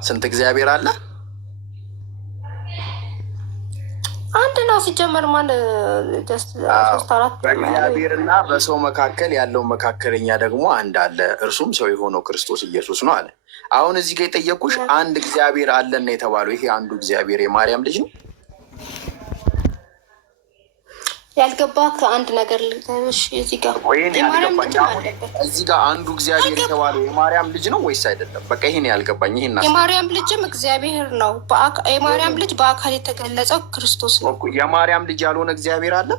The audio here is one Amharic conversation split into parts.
ስንት እግዚአብሔር አለ? አንድ ነው ሲጀመር። ማን ሶስት አራት በእግዚአብሔርና በሰው መካከል ያለው መካከለኛ ደግሞ አንድ አለ፣ እርሱም ሰው የሆነው ክርስቶስ ኢየሱስ ነው አለ። አሁን እዚህ ጋር የጠየኩሽ አንድ እግዚአብሔር አለና የተባለው ይሄ አንዱ እግዚአብሔር የማርያም ልጅ ነው? ያልገባ ከአንድ ነገር ልሽ እዚህ ጋር እዚህ ጋር አንዱ እግዚአብሔር የተባለው የማርያም ልጅ ነው ወይስ አይደለም? በቃ ይሄን ያልገባኝ። ይሄን የማርያም ልጅም እግዚአብሔር ነው። የማርያም ልጅ በአካል የተገለጸው ክርስቶስ ነው። የማርያም ልጅ ያልሆነ እግዚአብሔር አለ?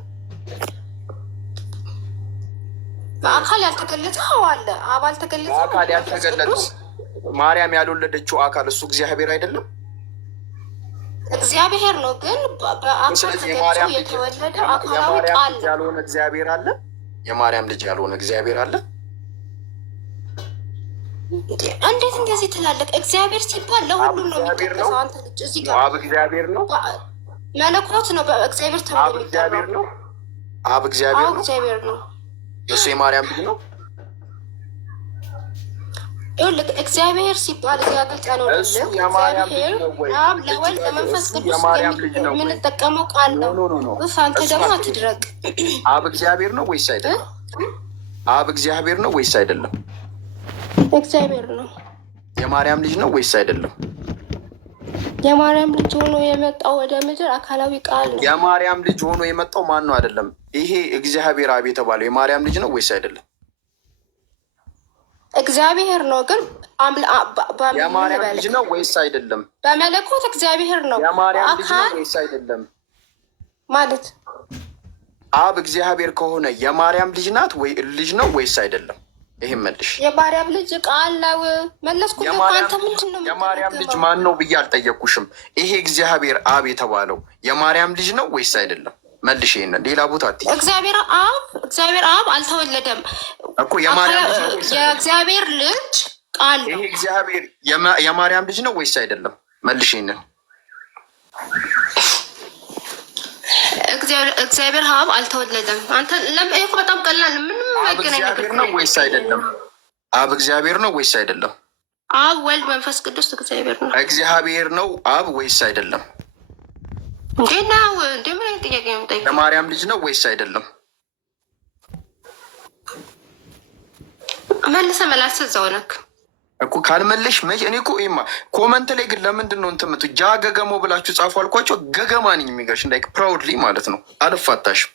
በአካል ያልተገለጸው አለ። አብ አልተገለጸም። በአካል ያልተገለጸው ማርያም ያልወለደችው አካል እሱ እግዚአብሔር አይደለም? እግዚአብሔር ነው፣ ግን በአካል ተገልጾ የተወለደ አካላዊ ቃል ያልሆነ እግዚአብሔር አለ። የማርያም ልጅ ያልሆነ እግዚአብሔር አለ። እንዴት እንደዚህ ትላለህ? እግዚአብሔር ሲባል ለሁሉም ነው የሚጠቀሰው። አንተ ልጅ እዚህ ጋር አብ እግዚአብሔር ነው፣ መለኮት ነው። በእግዚአብሔር ተብሎ እግዚአብሔር ነው። አብ እግዚአብሔር ነው። እሱ የማርያም ልጅ ነው። ይኸውልህ እግዚአብሔር ሲባል እግዚአብሔር ቃል ነው። እግዚአብሔር አብ ለወልድ ለመንፈስ ቅዱስ የምንጠቀመው ቃል ነው። አንተ ደግሞ አትድረቅ። አብ እግዚአብሔር ነው ወይስ አይደለም? አብ እግዚአብሔር ነው ወይስ አይደለም? እግዚአብሔር ነው። የማርያም ልጅ ነው ወይስ አይደለም? የማርያም ልጅ ሆኖ የመጣው ወደ ምድር አካላዊ ቃል ነው። የማርያም ልጅ ሆኖ የመጣው ማን ነው? አይደለም። ይሄ እግዚአብሔር አብ የተባለው የማርያም ልጅ ነው ወይስ አይደለም? እግዚአብሔር ነው፣ ግን የማርያም ልጅ ነው ወይስ አይደለም? በመለኮት እግዚአብሔር ነው። የማርያም ልጅ ነው ወይስ አይደለም? ማለት አብ እግዚአብሔር ከሆነ የማርያም ልጅ ናት ወይ ልጅ ነው ወይስ አይደለም? ይሄን መልሽ። የማርያም ልጅ ቃል ነው መለስኩ። አንተ ምንድን ነው? የማርያም ልጅ ማን ነው ብዬ አልጠየቅኩሽም። ይሄ እግዚአብሔር አብ የተባለው የማርያም ልጅ ነው ወይስ አይደለም? መልሽ። ይሄንን ሌላ ቦታ አትይ። እግዚአብሔር አብ አልተወለደም እኮ የማርያም ልጅ ነው። የእግዚአብሔር ልጅ ቃል ነው። ይሄ እግዚአብሔር የማርያም ልጅ ነው ወይስ አይደለም? መልሽ። ይሄንን እግዚአብሔር አብ አልተወለደም። አንተ እኮ በጣም ቀላል፣ ምንም እግዚአብሔር ነው ወይስ አይደለም? አብ እግዚአብሔር ነው ወይስ አይደለም? አብ ወልድ መንፈስ ቅዱስ እግዚአብሔር ነው። እግዚአብሔር ነው አብ ወይስ አይደለም? እንዴ ነው እንዴ? ምን አይነት ጥያቄ ነው የምጠይቀው? የማርያም ልጅ ነው ወይስ አይደለም? መልሰህ መላስ እዛው ነክ እኮ ካልመለሽ መች እኔ እኮ ይማ ኮመንት ላይ ግን ለምንድን ነው እንትን የምትው ጃ ገገሞ ብላችሁ ጻፉ አልኳቸው። ገገማ ነኝ የሚገርሽ እንዳይክ ፕራውድሊ ማለት ነው። አልፋታሽም።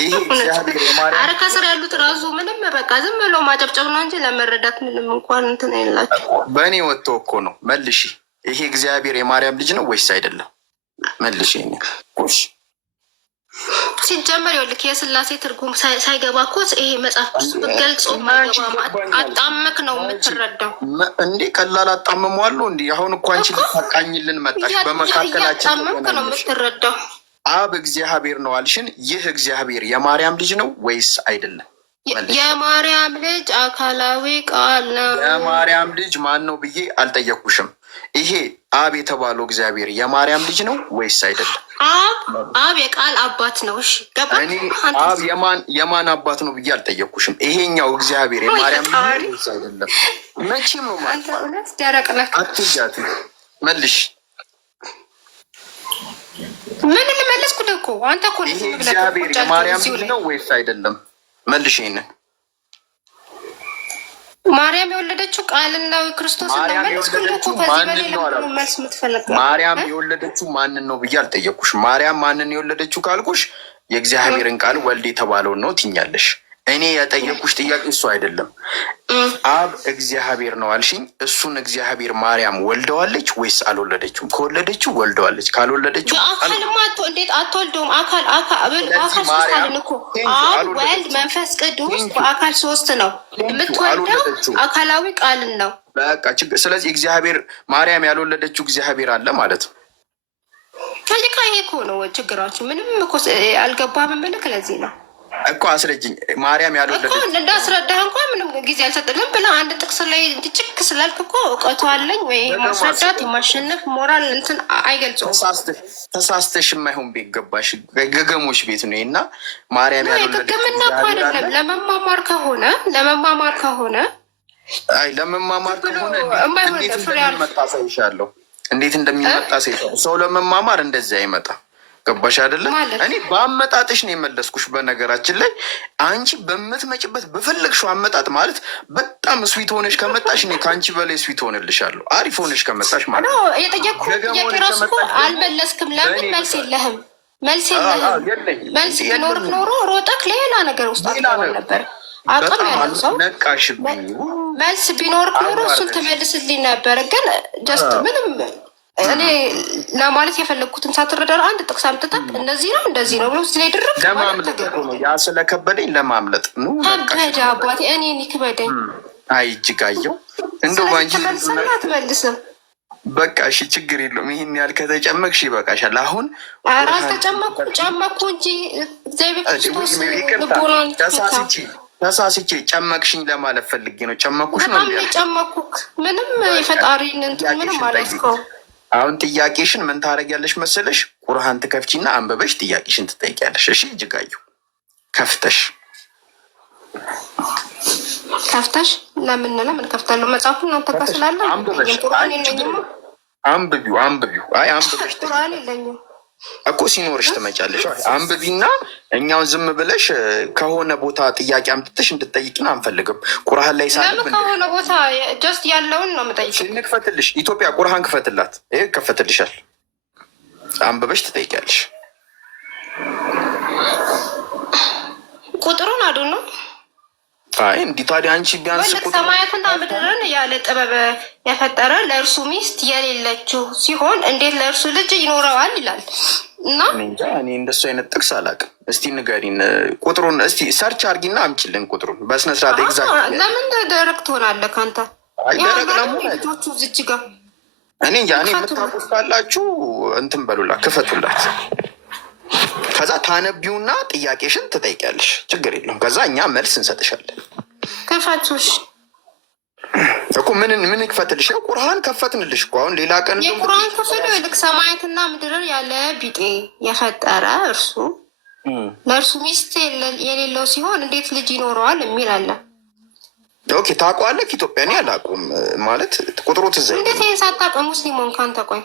ይሄ እግዚአብሔር የማርያም አረ ከስር ያሉት ራሱ ምንም በቃ ዝም ብሎ ማጨብጨብ ነው እንጂ ለመረዳት ምንም እንኳን እንትን አይላችሁ። በእኔ ወጥቶ እኮ ነው። መልሺ። ይሄ እግዚአብሔር የማርያም ልጅ ነው ወይስ አይደለም? መልሽ። ሽ ሲጀመር ይኸውልህ የስላሴ ትርጉም ሳይገባ እኮ ይሄ መጽሐፍ ቅዱስ ብትገልጾ አጣመክ ነው የምትረዳው። እንዴ ቀላል አጣመሟለሁ። እንዲ አሁን እኮ አንቺ ልታቃኝልን መጣሽ። በመካከላችን አጣመክ ነው የምትረዳው። አብ እግዚአብሔር ነው አልሽን። ይህ እግዚአብሔር የማርያም ልጅ ነው ወይስ አይደለም? የማርያም ልጅ አካላዊ ቃል ነው። የማርያም ልጅ ማን ነው ብዬ አልጠየኩሽም። ይሄ አብ የተባለው እግዚአብሔር የማርያም ልጅ ነው ወይስ አይደለም? አብ የቃል አባት ነው። እሺ እኔ አብ የማን አባት ነው ብዬ አልጠየኩሽም። ይሄኛው እግዚአብሔር የማርያም ልጅ ነው ወይስ አይደለም? መቼም ነው ማለት ደረቅ ነህ። አትጃት መልሽ። ምን ልመለስኩ እኮ አንተ እኮ ይሄ እግዚአብሔር የማርያም ልጅ ነው ወይስ አይደለም? መልሽ። ይሄንን ማርያም የወለደችው ቃልና ክርስቶስ ማርያም የወለደችው ማንን ነው ብዬ አልጠየኩሽ። ማርያም ማንን የወለደችው ካልኩሽ የእግዚአብሔርን ቃል ወልድ የተባለውን ነው ትኛለሽ። እኔ የጠየኩሽ ጥያቄ እሱ አይደለም። አብ እግዚአብሔር ነው አልሽኝ። እሱን እግዚአብሔር ማርያም ወልደዋለች ወይስ አልወለደችውም? ከወለደችው ወልደዋለች፣ ካልወለደችው አካልማ እንዴት አትወልደውም? አካል ሶስት አለን እኮ አብ ወልድ መንፈስ ቅዱስ በአካል ሶስት ነው። የምትወልደው አካላዊ ቃልን ነው። በቃ ስለዚህ እግዚአብሔር ማርያም ያልወለደችው እግዚአብሔር አለ ማለት ነው። ከልካ ይሄ እኮ ነው ችግራችሁ። ምንም እኮ አልገባህም። ምልክ ለዚህ ነው እኮ አስረጅኝ። ማርያም ያልወለደችው እኮ እንዳስረዳህ እንኳን ምንም ጊዜ አልሰጥልም ብለህ አንድ ጥቅስ ላይ ጭክ ስላልክ እኮ እውቀቱ አለኝ ወይ ማስረዳት የማሸነፍ ሞራል እንትን አይገልጸውም። ተሳስተሽ የማይሆን ቤት ገባሽ። ገገሞች ቤት ነው እና ማርያም ያልወለደችው ገገምና እኮ አይደለም። ለመማማር ከሆነ አይ ለመማማር ከሆነ እንዴት እንደሚመጣ ሳይሻለሁ እንዴት እንደሚመጣ ሳይሻለሁ ሰው ለመማማር እንደዚህ አይመጣ። ገባሽ አይደለም? እኔ በአመጣጥሽ ነው የመለስኩሽ። በነገራችን ላይ አንቺ በምትመጭበት በፈለግሽው አመጣጥ ማለት በጣም ስዊት ሆነሽ ከመጣሽ እኔ ከአንቺ በላይ ስዊት ሆንልሻለሁ። አሪፍ ሆነሽ ከመጣሽ ማለት ነው። የጠየቅኩት ጥያቄ ራሱ እኮ አልመለስክም። ለምን መልስ የለህም? መልስ የለህም። መልስ ቢኖርህ ኖሮ ሮጠክ ሌላ ነገር ውስጥ አትገባም ነበር። አቅም ያለው ሰው መልስ ቢኖርህ ኖሮ እሱን ትመልስልኝ ነበር። ግን ጀስት ምንም እኔ ለማለት የፈለግኩትን ሳትረዳር አንድ ጥቅስ አምጥተህ እንደዚህ ነው እንደዚህ ነው ብሎ ስለድርግ ለማምለጥ ነው። ያ ስለከበደኝ ለማምለጥ ነው። ከበደ አባቴ እኔን ይክበደኝ። አይ እጅጋየው እንደው ባንቺ አትመልስም። በቃ እሺ ችግር የለውም። ይህን ያህል ከተጨመቅሽ ይበቃሻል። አሁን ኧረ ጨመኩ እንጂ እግዚአብሔር ክርስቶስ ልቦናን ተሳስቼ ጨመቅሽኝ ለማለት ፈልጌ ነው። ጨመኩሽ ነው በጣም የጨመኩክ ምንም የፈጣሪን እንትን ምንም አላስከው። አሁን ጥያቄሽን ምን ታደርጊያለሽ መሰለሽ? ቁርአን ትከፍቺና አንበበሽ ጥያቄሽን ትጠይቂያለሽ። እሺ እጅጋየሁ ከፍተሽ ለምን ከፍታለሁ? መጽሐፉን እናንተ ጋር ስላለ አንብቢው። አይ አንብበሽ ቁርአን የለኝም እኮ ሲኖርሽ ትመጫለሽ። አንብቢና እኛውን ዝም ብለሽ ከሆነ ቦታ ጥያቄ አምጥተሽ እንድትጠይቂን አንፈልግም። ቁርአን ላይ ሳለ ከሆነ ቦታ ጀስት ያለውን ነው የምጠይቅ። እንክፈትልሽ። ኢትዮጵያ ቁርአን ክፈትላት። ይሄ ከፈትልሻል። አንብበሽ ትጠይቂያለሽ። ቁጥሩን አዱ ነው። አይ እንዲህ ታዲያ አንቺ ቢያንስ ሰማያትና ምድርን ያለ ጥበብ የፈጠረ ለእርሱ ሚስት የሌለችው ሲሆን እንዴት ለእርሱ ልጅ ይኖረዋል ይላል። እና እኔ እንደሱ አይነት ጥቅስ አላውቅም። እስቲ ንገሪን ቁጥሩን። እስቲ ሰርች አርጊና አምጪልን ቁጥሩን በስነስርዓት። ኤግዛክት ለምን ደረቅ ትሆናለህ ከአንተ? ልጆቹ ዝች ጋር እኔ እንጃ። እኔ የምታውቁት ካላችሁ እንትን በሉላት፣ ክፈቱላት። ከዛ ታነቢውና ጥያቄሽን ትጠይቂያለሽ። ችግር የለውም። ከዛ እኛ መልስ እንሰጥሻለን። ከፈቱሽ እኮ ምን ክፈትልሽ? ያው ቁርአን ከፈትንልሽ እኮ። አሁን ሌላ ቀን የቁርአን ክፍል ልክ ሰማያትና ምድርን ያለ ቢጤ የፈጠረ እርሱ ለእርሱ ሚስት የሌለው ሲሆን እንዴት ልጅ ይኖረዋል የሚል አለ። ኦኬ ታውቀዋለህ? ኢትዮጵያ እኔ አላውቅም ማለት ቁጥሩ ትዝ እንዴት ይሄን ሳታውቅ ሙስሊም ሆንክ አንተ? ቆይ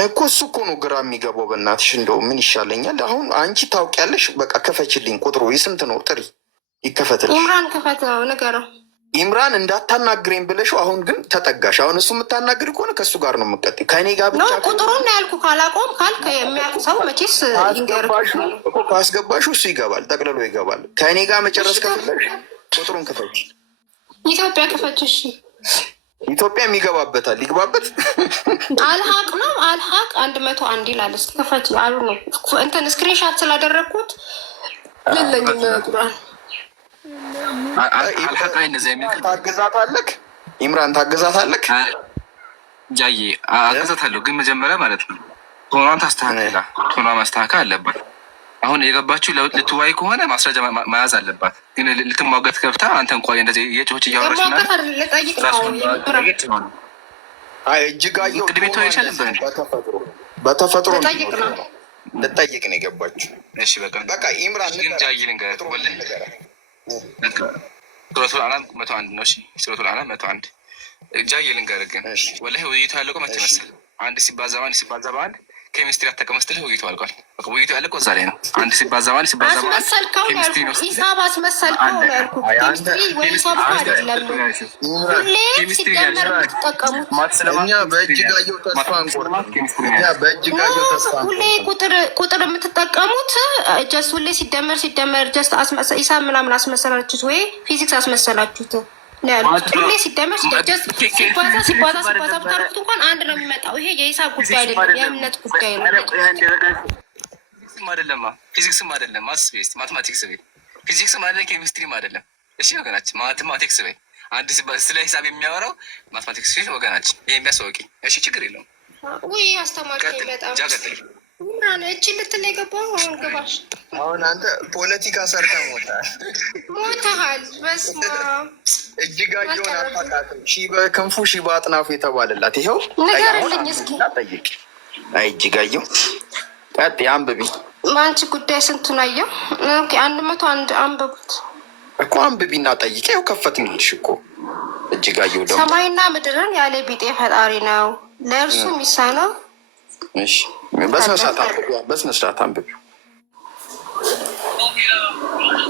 እኮ እሱ እኮ ነው ግራ የሚገባው። በእናትሽ እንደው ምን ይሻለኛል አሁን? አንቺ ታውቂያለሽ። በቃ ክፈችልኝ። ቁጥሩ የስንት ነው? ጥሪ ይከፈትልሽ። ኢምራን ክፈት ነው ንገረው። ኢምራን እንዳታናግረኝ ብለሽው አሁን ግን ተጠጋሽ። አሁን እሱ የምታናግሪ ከሆነ ከእሱ ጋር ነው የምትቀጥይው። ከእኔ ጋር ብቻ ቁጥሩን ነው ያልኩህ። ካላቆም ካልክ የሚያውቅ ሰው መቼስ ካስገባሽው እሱ ይገባል፣ ጠቅልሎ ይገባል። ከእኔ ጋር መጨረስ ከፈለግሽ ቁጥሩን ክፈች። ኢትዮጵያ ክፈች። እሺ ኢትዮጵያ የሚገባበታል፣ ሊግባበት። አልሀቅ ነው አልሀቅ 101 ይላል። እስኪ ክፈች አሉ ነው እንትን ስክሪንሻት ስላደረግኩት የለኝም ቁርአን። ታግዛታለክ ኢምራን፣ ታግዛታለክ ጃዬ። አግዛታለሁ ግን መጀመሪያ ማለት ነው ሆኗን ታስተካክላ ሆኗ ማስተካከል አለባት። አሁን የገባችው ልትዋይ ከሆነ ማስረጃ መያዝ አለባት። ግን ልትሟገት ገብታ አንተ እንኳ እንደዚህ የጮች እያወራች እጅጋየሁ ቅድሜቷ ይሻል በተፈጥሮ ልጠይቅ ነው የገባችው። እሺ በቃ ኢምራን ግን ጃዬ ልንገርህ ሱረቱል አዕራፍ 101 ነው። እሺ ሱረቱል አዕራፍ 101 ጃዬ ልንገርህ ግን ወላሂ ውይይቱ ያለው መቼ መሰለህ? አንድ ሲባዛ በአንድ ኬሚስትሪ አተቀመስትል ውይይቱ አልቋል። ውይይቱ ያለቀው እዛ ላይ ነው። አንድ ሲባዛ በአንድ ኬሚስትሪ ነው። ሂሳብ አስመሰልከው ነው ያልኩት። ኬሚስትሪ ወይ ሂሳብ አይደለም። ሁሌ ሲደመር የምትጠቀሙት እኛ በእጅጋየሁ ተስፋ ሁሌ ቁጥር የምትጠቀሙት ጀስት ሁሌ ሲደመር ጀስት ሂሳብ ምናምን አስመሰላችሁት ወይ ፊዚክስ አስመሰላችሁት። ሁሌ ሲደመር ሲባዛ ብታርጉት እንኳን አንድ ነው የሚመጣው። ይሄ የሂሳብ ጉዳይ አይደለም፣ የእምነት ጉዳይ ነው። ፊዚክስም አይደለም ማትማቲክስ ቤት ፊዚክስም አይደለም ኬሚስትሪም አይደለም። እሺ ወገናችን ማቴማቲክስ ቤት አንድ ስለ ሂሳብ የሚያወራው ማትማቲክስ ቤት ወገናችን ይሄ የሚያስወቂ። እሺ ችግር የለውም። ውይ አስተማሪ በጣም እቺ ልትል የገባው አሁን ገባሽ። አሁን አንተ ፖለቲካ ሰርተህ ሞተሃል። በስመ አብ እጅጋየሁን አታውቃትም። ሺህ በክንፉ ሺህ በአጥናፉ የተባለላት ይኸው ንገርልኝ እስኪ። ጠይቅ። እጅጋየሁ ቀጥይ አንብቢ። በአንቺ ጉዳይ ስንቱን አየው? 101 አንብቡት እኮ አንብቢና ጠይቄ። ይኸው ከፈትንልሽ እኮ እጅጋየሁ ደግሞ ሰማይና ምድርን ያለ ቢጤ ፈጣሪ ነው፣ ለእርሱ የሚሳነው። እሺ በስነ ስርዓት አንብቢው።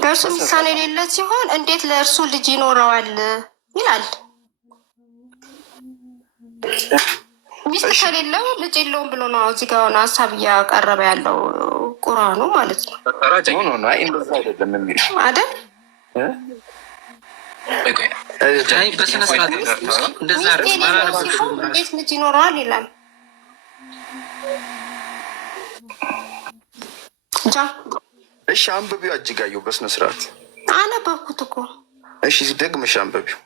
ለእርሱ የሚሳነው የሌለ ሲሆን እንዴት ለእርሱ ልጅ ይኖረዋል ይላል። ሚስት ከሌለው ልጅ የለውም ብሎ ነው እዚህ ጋር ሆነ ሀሳብ እያቀረበ ያለው ቁርአኑ ማለት ነው። አይደል? እንዴት ልጅ ይኖረዋል ይላል። እሺ አንብቢው እጅጋየሁ በስነ ስርዓት። አነበብኩት እኮ። እሺ ደግመሽ አንብቢው፣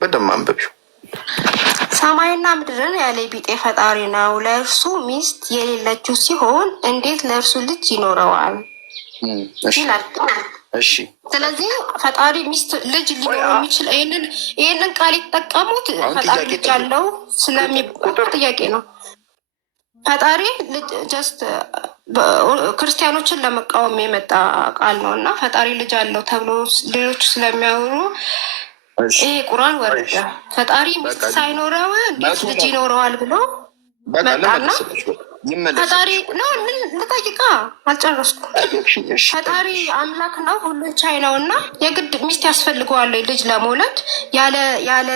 በደምብ አንብቢው። ሰማይና ምድርን ያለ ቢጤ ፈጣሪ ነው፣ ለእርሱ ሚስት የሌለችው ሲሆን እንዴት ለእርሱ ልጅ ይኖረዋል ይላል። እሺ ስለዚህ ፈጣሪ ሚስት ልጅ ሊኖረው የሚችል ይህንን ቃል የተጠቀሙት ፈጣሪ ልጅ አለው ስለሚባል ጥያቄ ነው። ፈጣሪ ልጅ ጀስት ክርስቲያኖችን ለመቃወም የመጣ ቃል ነው እና ፈጣሪ ልጅ አለው ተብሎ ሌሎች ስለሚያወሩ ይሄ ቁርአን ወረደ። ፈጣሪ ሚስት ሳይኖረው እንዴት ልጅ ይኖረዋል ብሎ መጣና ፈጣሪ ነው። ልጠይቃ አልጨረስኩም። ፈጣሪ አምላክ ነው፣ ሁሉን ቻይ ነው እና የግድ ሚስት ያስፈልገዋል ልጅ ለመውለድ። ያለ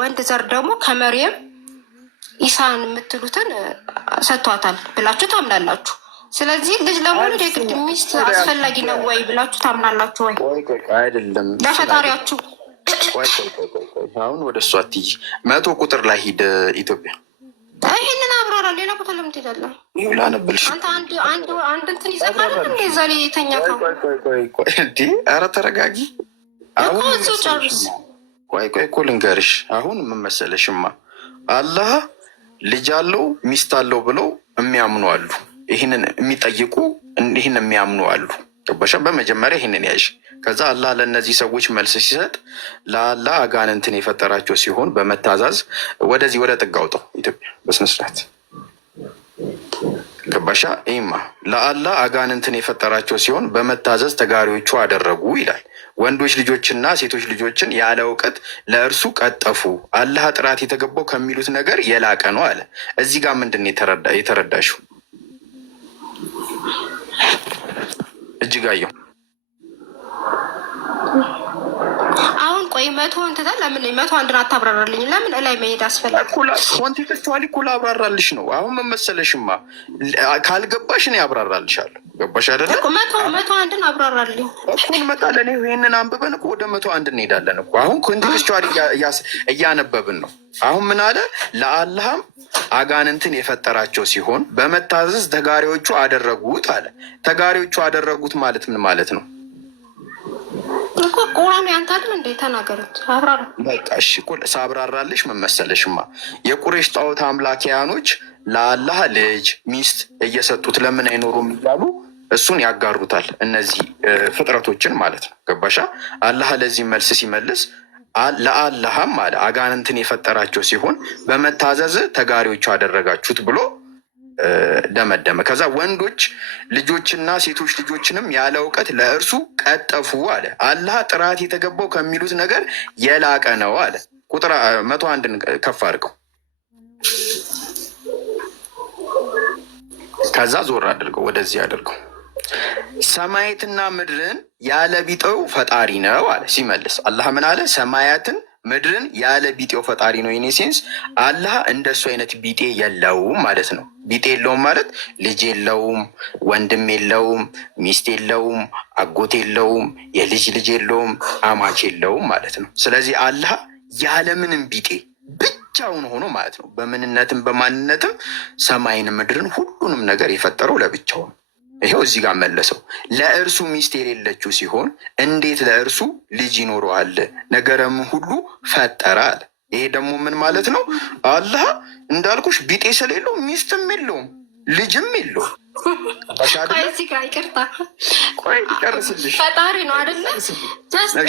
ወንድ ዘር ደግሞ ከመርየም ኢሳን የምትሉትን ሰጥቷታል ብላችሁ ታምናላችሁ። ስለዚህ ልጅ ለመውለድ የግድ ሚስት አስፈላጊ ነው ወይ ብላችሁ ታምናላችሁ ወይ? አይደለም። ለፈጣሪያችሁ አሁን ወደ እሷ አትይ። 100 ቁጥር ላይ ሂድ ኢትዮጵያ። ይህንን አብራራ። ሌላ ቦታ ለምን ትሄዳለህ? ላነብልሽ አንተ አንድ እንትን ይዘካል እንደዛ ላይ የተኛከው። ኧረ ተረጋጊ። አሁን እዚሁ ጨርስ። ቆይ እኮ ልንገርሽ። አሁን ምን መሰለሽማ፣ አላህ ልጅ አለው ሚስት አለው ብለው የሚያምኑ አሉ። ይህንን የሚጠይቁ ይህን የሚያምኑ አሉ። ገባሽ? በመጀመሪያ ይህንን ያዥ። ከዛ አላህ ለእነዚህ ሰዎች መልስ ሲሰጥ ለአላህ አጋንንትን የፈጠራቸው ሲሆን በመታዛዝ ወደዚህ ወደ ጥግ አውጣው ኢትዮጵያ በስነስርዓት ገባሻ? ይማ ለአላህ አጋንንትን የፈጠራቸው ሲሆን በመታዘዝ ተጋሪዎቹ አደረጉ ይላል። ወንዶች ልጆችና ሴቶች ልጆችን ያለ እውቀት ለእርሱ ቀጠፉ። አላህ ጥራት የተገባው ከሚሉት ነገር የላቀ ነው አለ። እዚህ ጋር ምንድን ነው የተረዳሽው? እጅጋየሁ አሁን ቆይ 100 እንትታል። ለምን 101ን አታብራራልኝ? ለምን እላይ መሄድ አስፈላጊ? ኮንቴክስቹዋሊ እኮ ላብራራልሽ ነው። አሁን መመሰለሽማ ካልገባሽ እኔ አብራራልሻለሁ። ገባሽ አይደለ? 101ን አብራራልኝ እኮ እንመጣለን። ይሄንን አንብበን እኮ ወደ 101 እንሄዳለን እኮ። አሁን ኮንቴክስቹዋሊ እያነበብን ነው። አሁን ምን አለ? ለአላህም አጋንንትን የፈጠራቸው ሲሆን በመታዘዝ ተጋሪዎቹ አደረጉት አለ። ተጋሪዎቹ አደረጉት ማለት ምን ማለት ነው? እኮ ቁርአን ያንተ አይደል እንዴ? ተናገሩት፣ አብራራ። በቃ እሺ፣ ሳብራራልሽ ምን መሰለሽማ፣ የቁሬሽ ጣዖት አምላኪያኖች ለአላህ ልጅ ሚስት እየሰጡት ለምን አይኖሩም እያሉ እሱን ያጋሩታል። እነዚህ ፍጥረቶችን ማለት ነው። ገባሻ? አላህ ለዚህ መልስ ሲመልስ ለአላህም አለ አጋንንትን የፈጠራቸው ሲሆን በመታዘዝ ተጋሪዎቹ አደረጋችሁት ብሎ ደመደመ። ከዛ ወንዶች ልጆችና ሴቶች ልጆችንም ያለ እውቀት ለእርሱ ቀጠፉ አለ። አላህ ጥራት የተገባው ከሚሉት ነገር የላቀ ነው አለ። ቁጥር 101ን ከፍ አድርገው፣ ከዛ ዞር አድርገው፣ ወደዚህ አድርገው። ሰማያትና ምድርን ያለ ቢጤው ፈጣሪ ነው አለ። ሲመልስ አላህ ምን አለ? ሰማያትን ምድርን ያለ ቢጤው ፈጣሪ ነው። የኔ ሴንስ አላህ እንደሱ አይነት ቢጤ የለውም ማለት ነው። ቢጤ የለውም ማለት ልጅ የለውም፣ ወንድም የለውም፣ ሚስት የለውም፣ አጎት የለውም፣ የልጅ ልጅ የለውም፣ አማች የለውም ማለት ነው። ስለዚህ አላህ ያለምንም ቢጤ ብቻውን ሆኖ ማለት ነው። በምንነትም በማንነትም ሰማይን ምድርን ሁሉንም ነገር የፈጠረው ለብቻው ነው። ይሄው እዚህ ጋር መለሰው። ለእርሱ ሚስት የሌለችው ሲሆን እንዴት ለእርሱ ልጅ ይኖረዋል? ነገርም ሁሉ ፈጠረ አለ። ይሄ ደግሞ ምን ማለት ነው? አላህ እንዳልኩሽ ቢጤ ስለሌለው ሚስትም የለውም ልጅም የለውም። እዚህ ጋር ይቅርታ ጨርስልሽ። ፈጣሪ ነው አይደለ?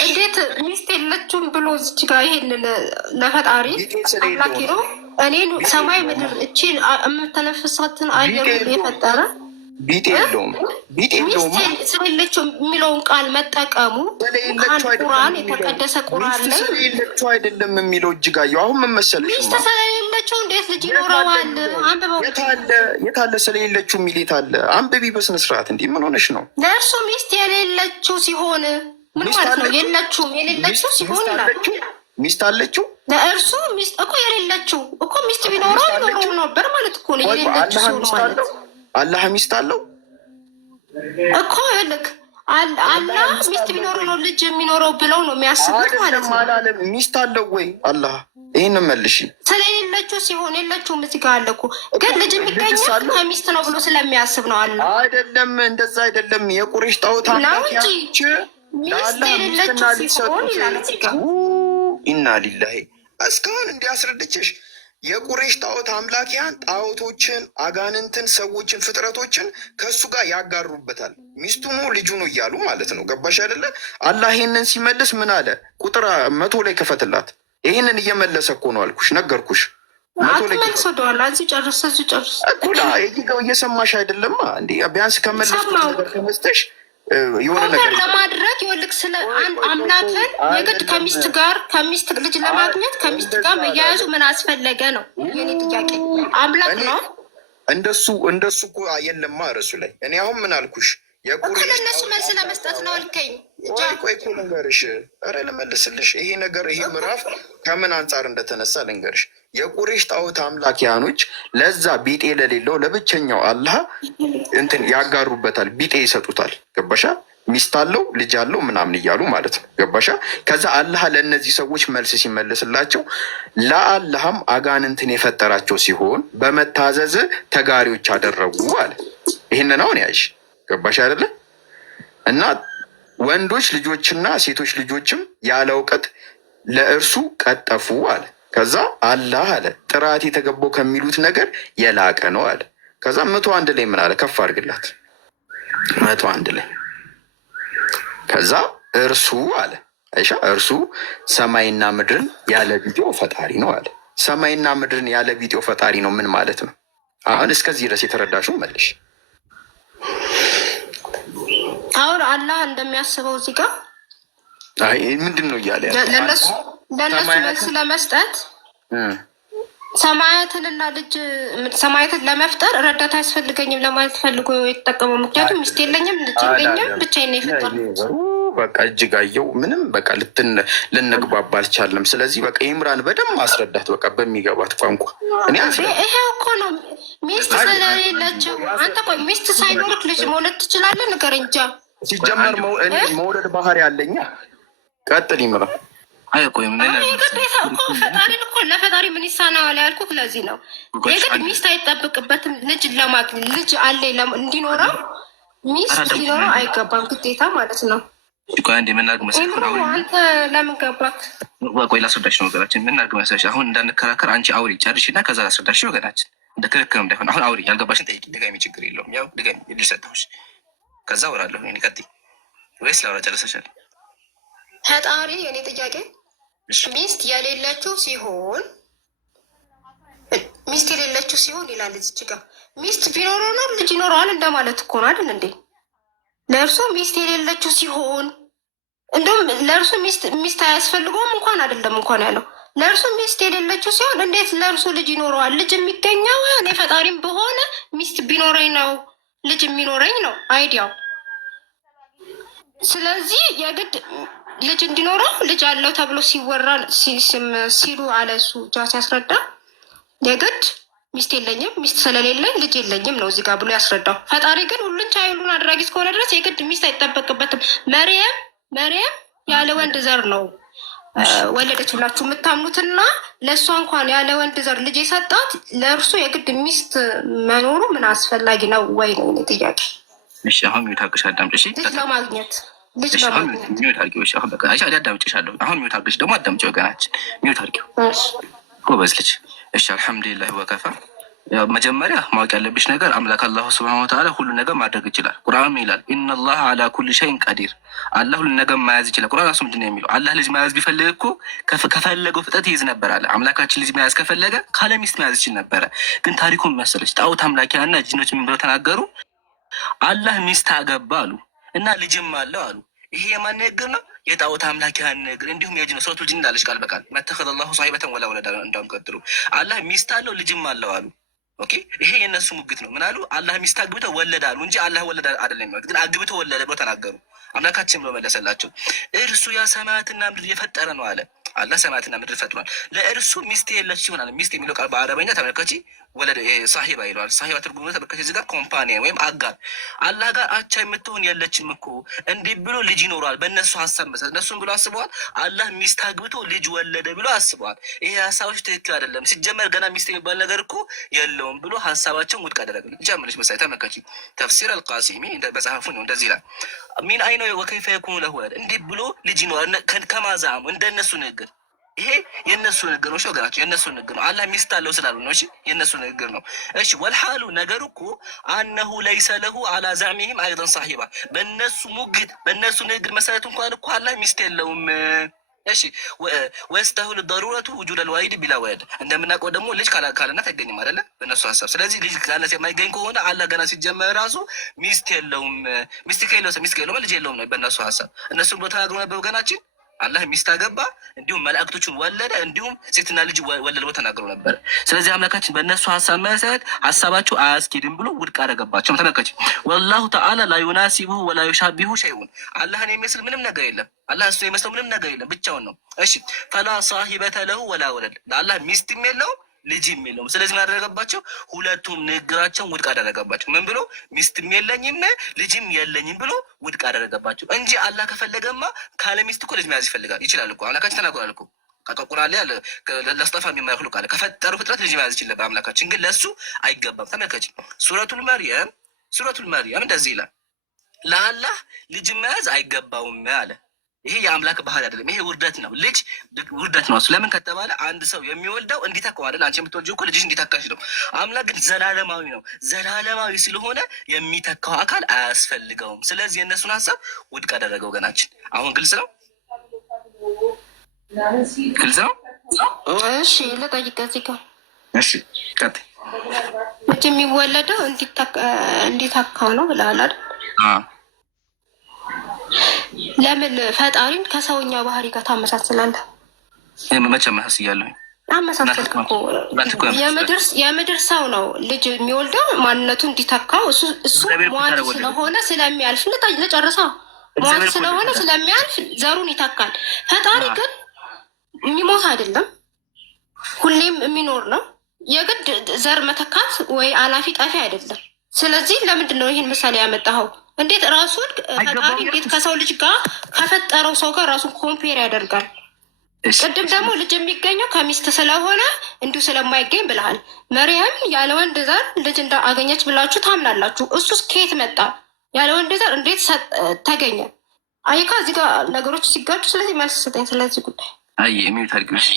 እንዴት ሚስት የለችውም ብሎ እዚች ጋር ይሄንን ለፈጣሪ አምላኪ ነው። እኔ ሰማይ ምድር እቺ የምተነፍሳትን አየር የፈጠረ ቢጤ የለውም ስለሌለችው የሚለውን ቃል መጠቀሙ ቁርአን የተቀደሰ ቁርአን ላይ ስለሌለችው አይደለም የሚለው እጅጋየሁ። አሁን ምን መሰለሽ ሚስት ስለሌለችው እንዴት ልጅ ይኖረዋል? አንብበው። የታለ ስለሌለችው የሚል የታለ? አንብቢ በስነ ስርዓት። እንዲህ ምን ሆነሽ ነው? ለእርሱ ሚስት የሌለችው ሲሆን ምን ማለት ነው? የሌለችው ሲሆን ይላል። ሚስት አለችው ለእርሱ ሚስት እኮ የሌለችው እኮ ሚስት ቢኖረው ይኖረው ነበር ማለት እኮ ነው። የሌለችው ሲሆን ማለት አላህ ሚስት አለው እኮ ልክ አላህ ሚስት ቢኖረው ነው ልጅ የሚኖረው ብለው ነው የሚያስቡት ማለት ነው። አላለም ሚስት አለው ወይ አላህ? ይህን መልሽ። ስለሌለችው ሲሆን የለችውም እዚህ ጋር አለ እኮ ግን ልጅ የሚገኘው ከሚስት ነው ብሎ ስለሚያስብ ነው አለ። አይደለም እንደዛ አይደለም። የቁሬሽ ጣዖት አምላኪዎች ሚስት የሌለችው ሲሆን ይላል እዚህ ጋር ኢና ሊላሂ እስካሁን እንዲያስረድችሽ የቁሬሽ ጣዖት አምላኪያን ጣዖቶችን፣ አጋንንትን፣ ሰዎችን፣ ፍጥረቶችን ከእሱ ጋር ያጋሩበታል። ሚስቱ ነው ልጁ ነው እያሉ ማለት ነው። ገባሽ አይደለ? አላህ ይህንን ሲመልስ ምን አለ? ቁጥር 100 ላይ ክፈትላት። ይህንን እየመለሰ እኮ ነው አልኩሽ፣ ነገርኩሽ። 100 ላይ እየሰማሽ አይደለም እንዲ ቢያንስ ከመለስሽ የሆነ ነገር ለማድረግ ይወልቅ ስለ አምላክን የግድ ከሚስት ልጅ ለማግኘት ከሚስት ጋር መያያዙ ምን አስፈለገ ነው የኔ ጥያቄ። አምላክ ነው እንደሱ እኮ የለማ እርሱ ላይ እኔ አሁን ምን አልኩሽ? ለእነሱ መልስ ለመስጠት ነው አልከኝ። ቆይ እኮ ልንገርሽ፣ ኧረ ልመልስልሽ። ይሄ ነገር ይሄ ምዕራፍ ከምን አንጻር እንደተነሳ ልንገርሽ። የቁሬሽ ጣዖት አምላኪያኖች ለዛ ቢጤ ለሌለው ለብቸኛው አላህ እንትን ያጋሩበታል፣ ቢጤ ይሰጡታል። ገባሻ? ሚስት አለው ልጅ አለው ምናምን እያሉ ማለት ነው። ገባሻ? ከዛ አላህ ለእነዚህ ሰዎች መልስ ሲመልስላቸው ለአላህም አጋንንትን የፈጠራቸው ሲሆን በመታዘዝ ተጋሪዎች አደረጉ አለ። ይህንን አሁን ያዥ። ገባሽ አይደለ? እና ወንዶች ልጆችና ሴቶች ልጆችም ያለ እውቀት ለእርሱ ቀጠፉ አለ። ከዛ አላህ አለ ጥራት የተገባው ከሚሉት ነገር የላቀ ነው አለ። ከዛ 101 ላይ ምን አለ? ከፍ አድርግላት 101 ላይ ከዛ እርሱ አለ አይሻ እርሱ ሰማይና ምድርን ያለ ቢጤው ፈጣሪ ነው አለ። ሰማይና ምድርን ያለ ቢጤው ፈጣሪ ነው ምን ማለት ነው? አሁን እስከዚህ ድረስ የተረዳሽው መልሽ። አሁን አላህ እንደሚያስበው እዚህ ጋር አይ ምንድን ነው እያለ ለነሱ መልስ ለመስጠት ሰማያትንና ልጅ ሰማያትን ለመፍጠር ረዳት አያስፈልገኝም ለማለት ፈልጎ የተጠቀመው። ምክንያቱም ሚስት የለኝም ልጅ የለኝም ብቻዬን ነው የፈጠርኩት። በቃ እጅጋየሁ ምንም በቃ ልንግባባ አልቻለም። ስለዚህ በቃ ኢምራን በደንብ ማስረዳት በቃ በሚገባት ቋንቋ ይሄ እኮ ነው። ሚስት ስለሌለችው አንተ ቆይ ሚስት ሳይኖርክ ልጅ መውለድ ትችላለህ? ንገረኝ እንጃ። ሲጀመር እኔ መውለድ ባህሪ ያለኛ ቀጥል ኢምራን ፈጣሪን እኮ ለፈጣሪ ምን ይሳናዋል ያልኩት ለዚህ ነው። የግድ ሚስት አይጠብቅበትም ልጅ ለማግኘት ልጅ አለ እንዲኖረው ሚስት ሊኖረው አይገባም ግዴታ ማለት ነው። አንተ ለምን ገባክ? ቆይ ላስረዳሽ ነው ወገናችን። ምናርግ መሰለሽ አሁን እንዳንከራከር አንቺ አውሪ ጨርሽ እና ከዛ ላስረዳሽ ወገናችን። እንደ ክርክር እንዳይሆን አሁን አውሪ፣ ያልገባሽን ጠይቂ። ድጋሚ ችግር የለውም። ያው ድጋሚ እድል ሰጠሁሽ። ከዛ አወራለሁ። እኔ ቀጥይ ወይስ ላውራ? ጨረሰሻል? ፈጣሪ የኔ ጥያቄ ሚስት የሌለችው ሲሆን ሚስት የሌለችው ሲሆን ይላል እዚች ጋር ሚስት ቢኖረው ነው ልጅ ይኖረዋል እንደማለት እኮ ነው አይደል እንዴ? ለእርሱ ሚስት የሌለችው ሲሆን እንደውም ለእርሱ ሚስት አያስፈልገውም እንኳን አይደለም እንኳን ያለው ለእርሱ ሚስት የሌለችው ሲሆን እንዴት ለእርሱ ልጅ ይኖረዋል? ልጅ የሚገኘው እኔ ፈጣሪም በሆነ ሚስት ቢኖረኝ ነው ልጅ የሚኖረኝ ነው አይዲያው። ስለዚህ የግድ ልጅ እንዲኖረው ልጅ አለው ተብሎ ሲወራ ሲሉ አለ እሱ ሲያስረዳ የግድ ሚስት የለኝም ሚስት ስለሌለኝ ልጅ የለኝም ነው እዚህ ጋር ብሎ ያስረዳው። ፈጣሪ ግን ሁሉን ቻይ ሁሉን አድራጊ እስከሆነ ድረስ የግድ ሚስት አይጠበቅበትም። መርየም ያለ ወንድ ዘር ነው ወለደች ብላችሁ የምታምኑትና ለእሷ እንኳን ያለ ወንድ ዘር ልጅ የሰጣት ለእርሱ የግድ ሚስት መኖሩ ምን አስፈላጊ ነው ወይ ነው ጥያቄ። እሺ አሁን ሚውታቅሽ አዳምጭ ልጅ ለማግኘት ሚውት አድርጊዎች። አሁን በቃ አዳምጭሻለሁ። አሁን ሚውት አድርጊዎች ደግሞ አዳምጭ ወገናችን። ሚውት አድርጊው ጎበዝ ልጅ። እሺ አልሐምዱሊላህ ወከፋ። ያው መጀመሪያ ማወቅ ያለብሽ ነገር አምላክ አላሁ ስብሐነ ወተዓላ ሁሉ ነገር ማድረግ ይችላል። ቁርአን ይላል ኢነላህ አላ ኩሊ ሸይን ቀዲር። አላህ ሁሉ ነገር መያዝ ይችላል። ቁርአን ራሱ ምንድን ነው የሚለው? አላህ ልጅ መያዝ ቢፈልግ እኮ ከፈለገው ፍጥረት ይይዝ ነበር አለ። አምላካችን ልጅ መያዝ ከፈለገ ካለ ሚስት መያዝ ይችል ነበረ። ግን ታሪኩን መሰለች ጣዖት አምላኪያና ጂኖች ምን ብለው ተናገሩ? አላህ ሚስት አገባ አሉ እና ልጅም አለው አሉ። ይሄ የማን ንግግር ነው? የጣዖት አምላኪያን ንግግር። እንዲሁም የጅን ሱረቱል ጂን እንዳለች ቃል በቃል መተኸዘ አላሁ ሷሂበተን ወላ ወለዳ እንዳውም ቀጥሉ አላህ ሚስት አለው ልጅም አለው አሉ። ኦኬ ይሄ የእነሱ ሙግት ነው። ምን አሉ? አላህ ሚስት አግብተው ወለደ አሉ እንጂ አላህ ወለደ አይደለም ማለት ግን አግብተው ወለደ ብሎ ተናገሩ። አምላካችን ብሎ መለሰላቸው። እርሱ ያ ሰማያትና ምድር የፈጠረ ነው አለ። አላህ ሰማያትና ምድር ፈጥሯል። ለእርሱ ሚስት የለች ይሆናል። ሚስት የሚለው ቃል በአረበኛ ተመልከቺ ወለደ ሳሂባ ይለዋል። ሳሂባ ትርጉሙ ተመልከቺ እዚህ ጋር ኮምፓኒየን ወይም አጋር። አላህ ጋር አቻ የምትሆን የለችም እኮ እንዲህ ብሎ ልጅ ይኖረዋል። በእነሱ ሀሳብ መሰረት እነሱም ብሎ አስበዋል። አላህ ሚስት አግብቶ ልጅ ወለደ ብሎ አስበዋል። ይሄ ሀሳቦች ትክክል አይደለም። ሲጀመር ገና ሚስት የሚባል ነገር እኮ የለውም ብሎ ሀሳባቸውን ውድቅ አደረግልን። ጀምረሽ መሳይ ተመልከቺ ተፍሲር አልቃሲሚ መጽሐፉ ነው እንደዚህ ይላል። ሚን አይነ ወከይፈ የኩኑ ለሁ ወለድ እንዲህ ብሎ ልጅ ይኖራል ከማዛሙ እንደነሱ ንግግር። ይሄ የእነሱ ንግግር ነው ወገናቸው፣ የእነሱ ንግግር ነው። አላህ ሚስት አለው ስላሉ ነው። እሺ የእነሱ ንግግር ነው። እሺ ወልሓሉ ነገሩ እኮ አነሁ ለይሰ ለሁ አላ ዛዕሚሂም አይደን ሳሂባ በእነሱ ሙግት በእነሱ ንግግር መሰረት እንኳን እኮ አላህ ሚስት የለውም። እሺ ወስተሁል ضرورቱ ውጁድ አልዋሊድ ቢላ ወለድ እንደምናውቀው ደግሞ ልጅ ካለእናት አይገኝም አይደለ በእነሱ ሀሳብ። ስለዚህ ልጅ ካለእናት የማይገኝ ከሆነ አላህ ገና ሲጀመር ራሱ ሚስት የለውም። ሚስት ከሌለው ልጅ የለውም ነው በእነሱ ሀሳብ። እነሱ ብሎ ተናግሮ ነበር ወገናችን። አላህ ሚስት አገባ እንዲሁም መላእክቶቹን ወለደ እንዲሁም ሴትና ልጅ ወለደ ብሎ ተናግሮ ነበር። ስለዚህ አምላካችን በእነሱ ሀሳብ መሰረት ሀሳባቸው አያስኬድም ብሎ ውድቅ አደረገባቸው። ተመልከች ወላሁ ተዓላ ላ ዩናሲቡሁ ወላ ዩሻቢሁ ሸይኡን አላህን የሚመስል ምንም ነገር የለም። አላህ እሱ የመስለው ምንም ነገር የለም፣ ብቻውን ነው። እሺ ፈላ ሳሂበተ ለሁ ወላ ወለድ ለአላህ ሚስትም የለውም ልጅም የለውም። ስለዚህ ምን አደረገባቸው? ሁለቱም ንግግራቸውን ውድቅ አደረገባቸው። ምን ብሎ? ሚስትም የለኝም ልጅም የለኝም ብሎ ውድቅ አደረገባቸው እንጂ አላህ ከፈለገማ ካለ ሚስት እኮ ልጅ መያዝ ይችላል እኮ አምላካችን ተናግሯል እኮ ቁርአን ላይ ለስጠፋ የማይክሉ ቃለ ከፈጠሩ ፍጥረት ልጅ መያዝ ይችላል አምላካችን፣ ግን ለሱ አይገባም። ተመልከች ሱረቱል መርየም እንደዚህ ይላል፣ ለአላህ ልጅ መያዝ አይገባውም አለ። ይሄ የአምላክ ባህል አይደለም። ይሄ ውርደት ነው። ልጅ ውርደት ነው። ስለምን ከተባለ አንድ ሰው የሚወልደው እንዲተካው አይደል? አንቺ የምትወልጂው እኮ ልጅሽ እንዲተካሽ ነው። አምላክ ግን ዘላለማዊ ነው። ዘላለማዊ ስለሆነ የሚተካው አካል አያስፈልገውም። ስለዚህ የእነሱን ሀሳብ ውድቅ አደረገ ወገናችን። አሁን ግልጽ ነው፣ ግልጽ ነው። እሺ ልጠይቅ እዚህ ጋር። እሺ ቀጥይ። ልጅ የሚወለደው እንዲተካው ነው ብለሃል አይደል? ለምን ፈጣሪን ከሰውኛ ባህሪ ጋር ታመሳስላለህ? መቼ መሳስያለሁ? አመሳሰልክ እኮ። የምድር ሰው ነው ልጅ የሚወልደው ማንነቱ እንዲተካው እሱ ሟች ስለሆነ ስለሚያልፍ ልጨርሳ ሟች ስለሆነ ስለሚያልፍ ዘሩን ይተካል። ፈጣሪ ግን የሚሞት አይደለም፣ ሁሌም የሚኖር ነው። የግድ ዘር መተካት ወይ አላፊ ጠፊ አይደለም። ስለዚህ ለምንድን ነው ይህን ምሳሌ ያመጣኸው? እንዴት ራሱን ፈጣሪ እንዴት ከሰው ልጅ ጋር ከፈጠረው ሰው ጋር ራሱን ኮምፔር ያደርጋል? ቅድም ደግሞ ልጅ የሚገኘው ከሚስት ስለሆነ እንዲሁ ስለማይገኝ ብለሃል። መርየም ያለ ወንድ ዘር ልጅ እንዳገኘች ብላችሁ ታምናላችሁ። እሱስ ከየት መጣ? ያለ ወንድ ዘር እንዴት ተገኘ? አይካ እዚህ ጋር ነገሮች ሲጋጩ፣ ስለዚህ መልስ ስጠኝ ስለዚህ ጉዳይ። አይ የሚታርግሽ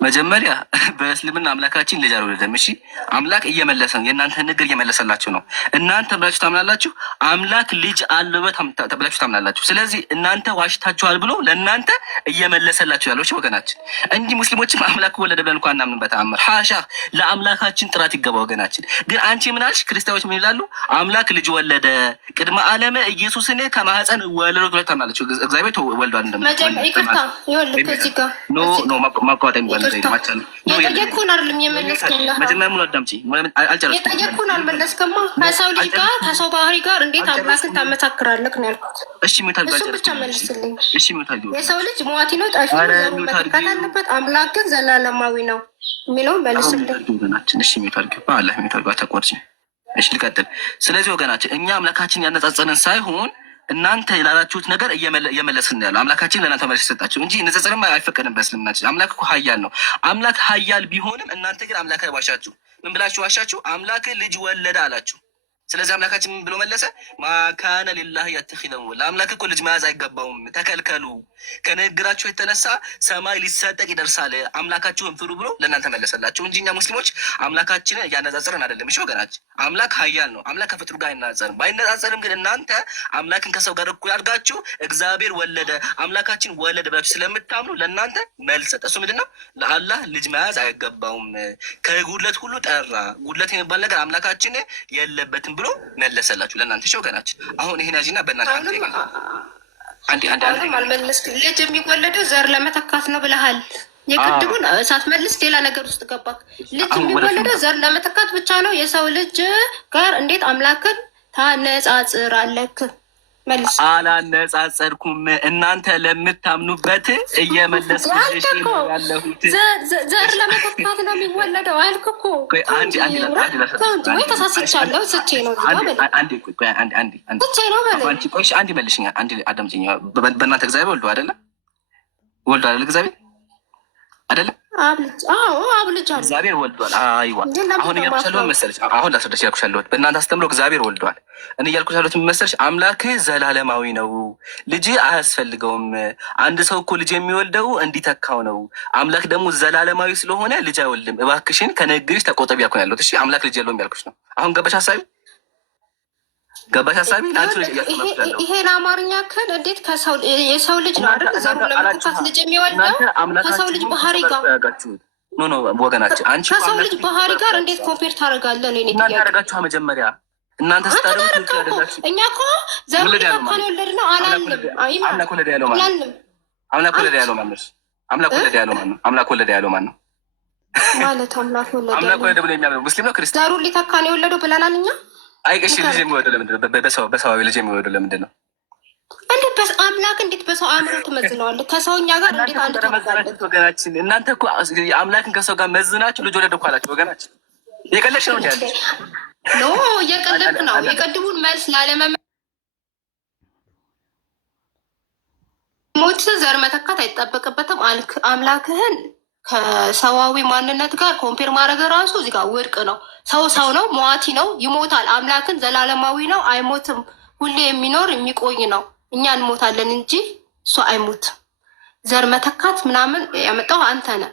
መጀመሪያ በእስልምና አምላካችን ልጅ አልወለደም። እሺ አምላክ እየመለሰ ነው። የእናንተ ንግር እየመለሰላችሁ ነው። እናንተ ብላችሁ ታምናላችሁ፣ አምላክ ልጅ አለበት ብላችሁ ታምናላችሁ። ስለዚህ እናንተ ዋሽታችኋል ብሎ ለእናንተ እየመለሰላችሁ ያለው ወገናችን እንጂ ሙስሊሞችም አምላክ ወለደ ብለን እንኳን እናምንበት አምር ሀሻ ለአምላካችን ጥራት ይገባ ወገናችን። ግን አንቺ ምናልሽ? ክርስቲያኖች ምን ይላሉ? አምላክ ልጅ ወለደ ቅድመ ዓለም ኢየሱስን ከማህፀን ወለዶ ብላችሁ ታምናላችሁ። እግዚአብሔር ወልዷል ማቋጠም የጠየቅኩህን አይደለም የመለስክልህ። የጠየቅኩህን አልመለስክማ። ከሰው ልጅ ጋር ከሰው ባህሪ ጋር እንዴት አምላክን ታመሳክራለህ ነው ያልኩት። እሱን ብቻ መልስልኝ። የሰው ልጅ ሟቲ ነው፣ ጠፊ ነው፣ መተካት አለበት። አምላክ ግን ዘላለማዊ ነው የሚለውን መልስልኝ። እሺ ልቀጥል። ስለዚህ ወገናችን እኛ አምላካችን ያነጻጸንን ሳይሆን እናንተ ላላችሁት ነገር እየመለስን ያለው አምላካችን ለእናንተ መልስ ሰጣችሁ እንጂ ንጽጽርም አይፈቀድም በእስልምናችን። አምላክ እኮ ሀያል ነው። አምላክ ሀያል ቢሆንም እናንተ ግን አምላክ ዋሻችሁ። ምን ብላችሁ ዋሻችሁ? አምላክ ልጅ ወለደ አላችሁ። ስለዚህ አምላካችን ምን ብሎ መለሰ? ማካነ ሊላህ ያተኺዘው ለአምላክ እኮ ልጅ መያዝ አይገባውም፣ ተከልከሉ። ከንግግራችሁ የተነሳ ሰማይ ሊሰጠቅ ይደርሳል፣ አምላካችሁን ፍሩ ብሎ ለእናንተ መለሰላችሁ እንጂ እኛ ሙስሊሞች አምላካችንን እያነጻጸርን አይደለም። እሺ ወገናችን፣ አምላክ ሀያል ነው። አምላክ ከፍጥሩ ጋር አይነጻጸርም። ባይነጻጸርም ግን እናንተ አምላክን ከሰው ጋር እኩል አድርጋችሁ እግዚአብሔር ወለደ አምላካችን ወለደ ብላችሁ ስለምታምኑ ለእናንተ መልስ ሰጠ። እሱ ምንድን ነው? ለአላህ ልጅ መያዝ አይገባውም፣ ከጉድለት ሁሉ ጠራ። ጉድለት የሚባል ነገር አምላካችን የለበትም ብሎ መለሰላችሁ ለእናንተ ወገናችን። አሁን ይሄን ያዥና በእናንተ አልመለስክም። ልጅ የሚወለደው ዘር ለመተካት ነው ብለሃል። የቅድሙን ሳትመልስ ሌላ ነገር ውስጥ ገባክ። ልጅ የሚወለደው ዘር ለመተካት ብቻ ነው። የሰው ልጅ ጋር እንዴት አምላክን ታነጻጽራለክ? መልስ። አላነጻጸርኩም። እናንተ ለምታምኑበት እየመለስኩልሽ ያለሁት ዘር ለመተካት ነው የሚወለደው አልክ እኮ። ወይ ተሳስቻለሁ። ስቼ ነው አንድ መልሽኛ። አንድ አዳምጪኝ። በእናንተ እግዚአብሔር ወልዶ አይደለም? ወልዶ አይደለ? እግዚአብሔር አይደለም? አብ ልጅ አለ። እግዚአብሔር ወልዷል። አይዋ አሁን እያልኩሽ ያለሁት መሰለሽ፣ አሁን ላስረዳሽ እያልኩሽ ያለሁት በእናንተ አስተምሮ እግዚአብሔር ወልዷል። እኔ እያልኩሽ ያለሁት መሰለሽ፣ አምላክ ዘላለማዊ ነው፣ ልጅ አያስፈልገውም። አንድ ሰው እኮ ልጅ የሚወልደው እንዲተካው ነው። አምላክ ደግሞ ዘላለማዊ ስለሆነ ልጅ አይወልድም። እባክሽን ከንግግርሽ ተቆጠቢ ያልኩሽ ያለሁት። እሺ አምላክ ልጅ የለውም ያልኩሽ ነው። አሁን ገባሽ ሀሳቢ? ገባሽ ሀሳቢ? ይሄን አማርኛ ክል እንዴት የሰው ልጅ ነው አይደል? ዘሩ ለመተካት ልጅ የሚወልደው ከሰው ልጅ ባህሪ ጋር ኖ ወገናችን፣ አንቺ ከሰው ልጅ ባህሪ ጋር እንዴት ኮምፔር ታደርጋለህ? ነው እናንተ ያደርጋችሁ መጀመሪያ እናንተ ስታደርጉ እኛ እኮ ዘሩ ለመተካት ወለድ ነው አላልንም። አምላክ ወለደ ያለው ማን ነው? አምላክ ወለደ ያለው ማን ነው? አምላክ ወለደ ያለው ማን ነው? አምላክ ወለደ ያለው ማን ነው? ማለት አምላክ ወለደ ብሎ የሚያምነው ሙስሊም ነው ክርስቲያን? ዘሩ ሊተካ ነው የወለደው ብለናል እኛ። አይ እሺ፣ ልጅ የሚወደው ለምንድን ነው? በሰዋዊ ልጅ የሚወደው ለምንድን ነው? እንዴት አምላክ እንዴት በሰው አእምሮ ትመዝነዋለህ? ከሰውኛ ጋር እንዴት አንድ ተመዝናለህ? ወገናችን እናንተ እኮ አምላክን ከሰው ጋር መዝናችሁ ልጅ ወለደ እኮ አላችሁ። ወገናችን እየቀለድሽ ነው እንዴ? ኖ እየቀለድክ ነው። የቀድሙን መልስ ሞት ዘር መተካት አይጠበቅበትም አልክ። አምላክህን ከሰዋዊ ማንነት ጋር ኮምፔር ማድረግ ራሱ እዚህ ጋር ውድቅ ነው። ሰው ነው፣ ሟቲ ነው፣ ይሞታል። አምላክን ዘላለማዊ ነው፣ አይሞትም፣ ሁሌ የሚኖር የሚቆይ ነው። እኛ እንሞታለን እንጂ እሱ አይሞትም። ዘር መተካት ምናምን ያመጣው አንተ ነህ።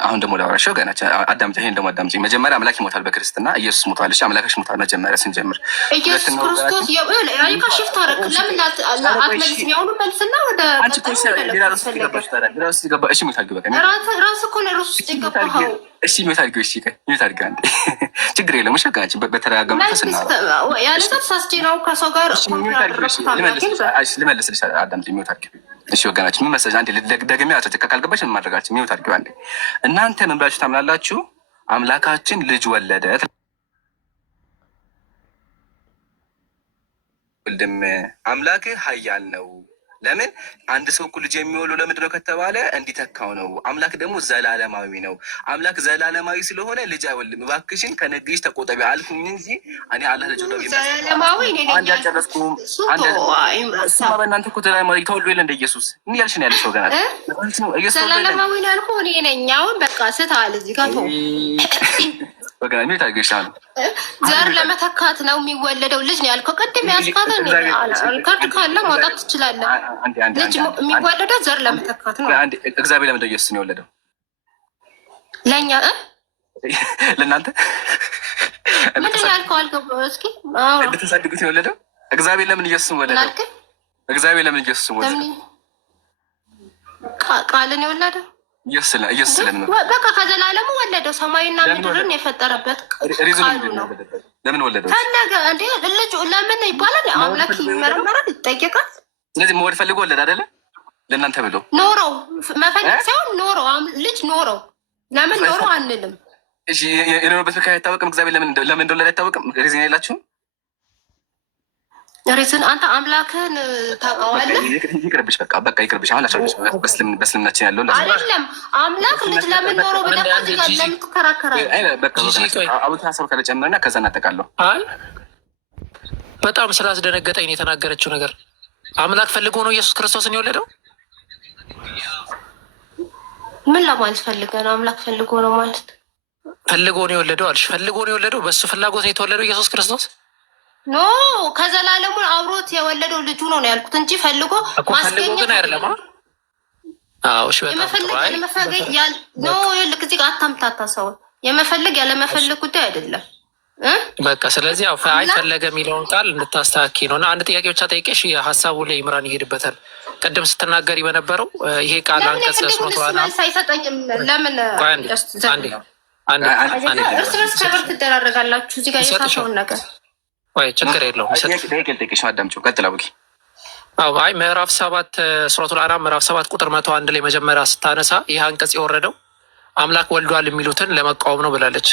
አሁን ደግሞ ላወራሽ ወገናችን አዳምጪ። ይሄን ደግሞ አዳምጪ። መጀመሪያ አምላክ ይሞታል በክርስትና ኢየሱስ ሞቷል። እሺ አምላክሽ ሞቷል። መጀመሪያ ስንጀምር ኢየሱስ ክርስቶስ ከሽፍት አደረግ። ለምን አትመልስ? የሚሆኑ መልስና ወደ ራስ እኮ ነው ራሱ ውስጥ የገባኸው። እሺ ሚወት አድርጊው። እሺ ሚወት አድርጊው። አንዴ ችግር የለም። እሺ ወገናችን በተረጋጋ መንፈስ እናወራ። ያለ ተሳስቼ ነው ከሰው ጋር ልመልስልሽ። አዳምጪ። ሚወት አድርጊው። እሺ ወገናችን ምን መሰለሽ፣ አንዴ ደግሜ አጨጭ ካልገባሽ ምን ማድረጋችን ሚወት አድርጊው። አንዴ እናንተ ምን ብላችሁ ታምናላችሁ? አምላካችን ልጅ ወለደ ወልድም አምላክ ኃያል ነው። ለምን አንድ ሰው እኮ ልጅ የሚወለው ለምንድን ነው ከተባለ እንዲተካው ነው። አምላክ ደግሞ ዘላለማዊ ነው። አምላክ ዘላለማዊ ስለሆነ ልጅ አይወልድም። እባክሽን ከንግግርሽ ተቆጠቢ አልኩኝ እንጂ እኔ አላህ ልጅ ነው ዘላለማዊ ነኝ አልጨረስኩም። እሱማ በእናንተ እኮ ዘላለማዊ ተወልዶ የለ እንደ ኢየሱስ ምን ያልሽ ነው ያለሽ ወገናት? ዘላለማዊ ነው ያልኩህ እኔ ነኝ። አሁን በቃ ስተሃል እዚህ ጋር ወገና ምን ታገሻሉ? ዘር ለመተካት ነው የሚወለደው ልጅ ነው ያልከው። ቅድም ያስካተን ካርድ ካለ ማውጣት ትችላለህ። ልጅ የሚወለደው ዘር ለመተካት ነው። እግዚአብሔር ለምንድን ነው ኢየሱስ ነው የወለደው? ለእኛ ለእናንተ ምንድን ነው ያልከው? አልገባህም። እስኪ እንድትሳድጉት ነው የወለደው። እግዚአብሔር ለምን ኢየሱስ ወለደው? እግዚአብሔር ለምን ኢየሱስ ወለደው? ቃልን የወለደው ኢየሱስ ለምን በቃ ከዘላለሙ ወለደው። ሰማይና ምድርን የፈጠረበት ቃሉ ነው። ለምን ወለደው? ፈለገ እንዴ ልጅ ለምን ይባላል? አምላክ ይመረመራል፣ ይጠየቃል። ስለዚህ መወድ ፈልጎ ወለደ አይደለ? ለእናንተ ብሎ ኖረው መፈለግ ሳይሆን ኖረው ልጅ ኖረው። ለምን ኖረው አንልም። እሺ የኖረበት ምክንያት አይታወቅም። እግዚአብሔር ለምን እንደወለደ አይታወቅም። ሪዝን የላችሁም? ሪዝን አንተ አምላክህን ታውቀዋለህ። ይቅርብሽ፣ በቃ ይቅርብሽ። አሁን ላስረዳሽ። በእስልምናችን ያለው አይደለም አምላክ ልጅ ለምን ኖረው ብለህ ለምን ትከራከራለህ? አቡነ ሀሳብ ከለጨመርና ከዛ እናጠቃለሁ። አይ በጣም ስላስደነገጠኝ የተናገረችው ነገር አምላክ ፈልጎ ነው ኢየሱስ ክርስቶስን የወለደው። ምን ለማለት ፈልገህ ነው? አምላክ ፈልጎ ነው ማለት ፈልጎ ነው የወለደው አልሽ። ፈልጎ ነው የወለደው፣ በሱ ፍላጎት ነው የተወለደው ኢየሱስ ክርስቶስ። ኖ ከዘላለሙ አብሮት የወለደው ልጁ ነው ያልኩት እንጂ ፈልጎ ማስገኘት ግን አይደለም። አዎ እሺ፣ ልክ እዚህ አታምታታ። ሰውን የመፈለግ ያለመፈለግ ጉዳይ አይደለም። በቃ ስለዚህ ያው አይፈለገ የሚለውን ቃል እንድታስተካኪ ነው። እና አንድ ጥያቄ ብቻ ጠይቄሽ ሀሳቡ ላይ ይምራን ይሄድበታል። ቅድም ስትናገሪ በነበረው ይሄ ቃል አንቀጽ አይሰጠኝም። ለምን እርስ በርስ ከበር ትደራረጋላችሁ። እዚህ ጋር የሳሰውን ነገር ወይ ችግር የለውም። አዳምጪው፣ ቀጥል አቡኪ። አይ ምዕራፍ 7 ሱረቱል አዕራፍ ምዕራፍ 7 ቁጥር 101 ላይ መጀመሪያ ስታነሳ ይህ አንቀጽ የወረደው አምላክ ወልዷል የሚሉትን ለመቃወም ነው ብላለች።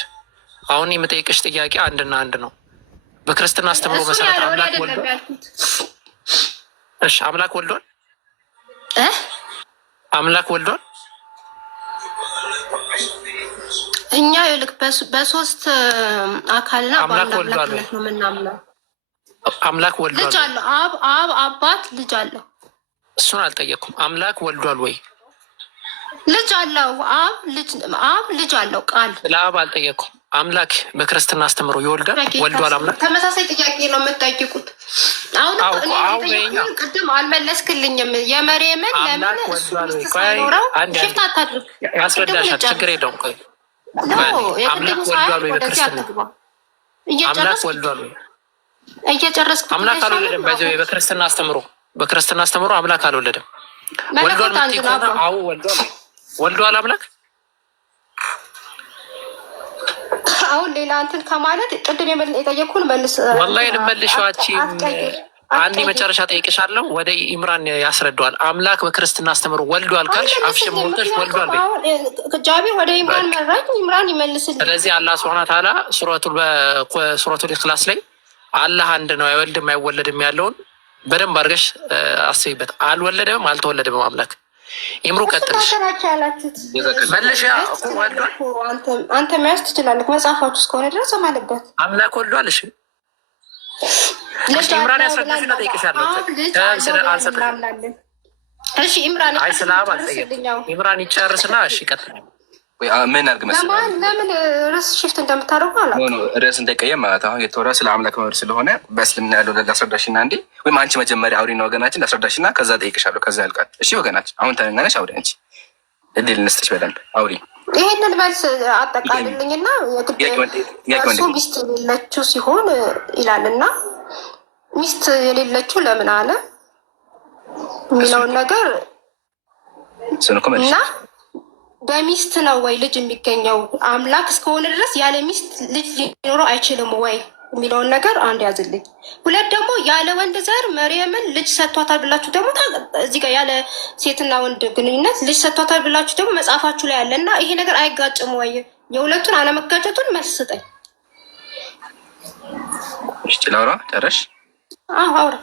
አሁን የምጠይቅሽ ጥያቄ አንድና አንድ ነው። በክርስትና አስተምሮ መሰረት አምላክ ወልዷል? እሺ አምላክ ወልዷል? አምላክ ወልዷል? እኛ ይልቅ በሶስት አካልና በአንድ አምላክነት ነው የምናምነው። አምላክ ወልዷል? ልጅ አለው። አብ አባት ልጅ አለው። እሱን አልጠየቅኩም። አምላክ ወልዷል ወይ? ልጅ አለው። አብ ልጅ አለው። ቃል ለአብ አልጠየቅኩም። አምላክ በክርስትና አስተምሮ ይወልዳል? ወልዷል? አምላክ ተመሳሳይ ጥያቄ ነው የምትጠይቁት። አሁን ቅድም አልመለስክልኝም። የመርየምን ለምን ሳይኖረው ሽፍት አታድርግ ያስረዳሻል። ችግር የለውም። ቆይ አምላክ ወልዷል ወይ በክርስትና? አምላክ ወልዷል ወይ? እየጨረስኩ አምላክ አልወለደም። በክርስትና አስተምሮ አምላክ አልወለደም። ወልዷል የምትይ ከሆነ አዎ ወልዷል አምላክ። አሁን ሌላ እንትን ከማለት ቅድም የጠየኩህን መልስ። ወላሂ ልመልሻችን አንድ መጨረሻ ጠይቅሻለሁ። ወደ ኢምራን ያስረዳዋል። አምላክ በክርስትና አስተምሮ ወልዷል ካልሽ አፍሽን ሞልተሽ ወልዷል በይ። ጃቢር ወደ ኢምራን መራኝ፣ ኢምራን ይመልስልኝ። ስለዚህ አላህ ሱብሓነሁ ወተዓላ ሱረቱል ኢኽላስ ላይ አላህ አንድ ነው አይወልድም አይወለድም ያለውን በደንብ አድርገሽ አስቢበት። አልወለደም አልተወለደም አምላክ። ኢምሩ ቀጥልሽ መልሻ። አንተ መያዝ ትችላለህ መጽሐፋችሁ እስከሆነ ድረስ ማለበት አምላክ ወልዷል። እሺ ኢምራን ያስረዳሽና ጠይቅሻለሁ። እሺ ኢምራን ኢምራን ይጨርስና እሺ ቀጥል። ምን አድርግ መሰለህ ለምን ርዕስ ሽፍት እንደምታደርጉ ርዕስ እንዳይቀየም ማለት አሁን የተወራ ስለ አምላክ መኖር ስለሆነ በእስልምና ያለው ላስረዳሽና እንዴ ወይም አንቺ መጀመሪያ አውሪና ወገናችን ላስረዳሽና ከዛ ጠይቅሻለሁ። ከዛ ያልቃል። እሺ ወገናችን አሁን ተነናነሽ አውሪ። አንቺ እድል እንስጥሽ በደንብ አውሪ። ይህንን መልስ አጠቃልልኝና እሱ ሚስት የሌለችው ሲሆን ይላልና ሚስት የሌለችው ለምን አለ የሚለውን ነገር እና በሚስት ነው ወይ ልጅ የሚገኘው? አምላክ እስከሆነ ድረስ ያለ ሚስት ልጅ ሊኖረው አይችልም ወይ የሚለውን ነገር አንድ ያዝልኝ። ሁለት ደግሞ ያለ ወንድ ዘር መርየምን ልጅ ሰጥቷታል ብላችሁ ደግሞ እዚህ ጋር ያለ ሴትና ወንድ ግንኙነት ልጅ ሰጥቷታል ብላችሁ ደግሞ መጽሐፋችሁ ላይ ያለ እና ይሄ ነገር አይጋጭም ወይ? የሁለቱን አለመጋጨቱን መልስ ስጠኝ። ላውራ ጨረሽ? አውራ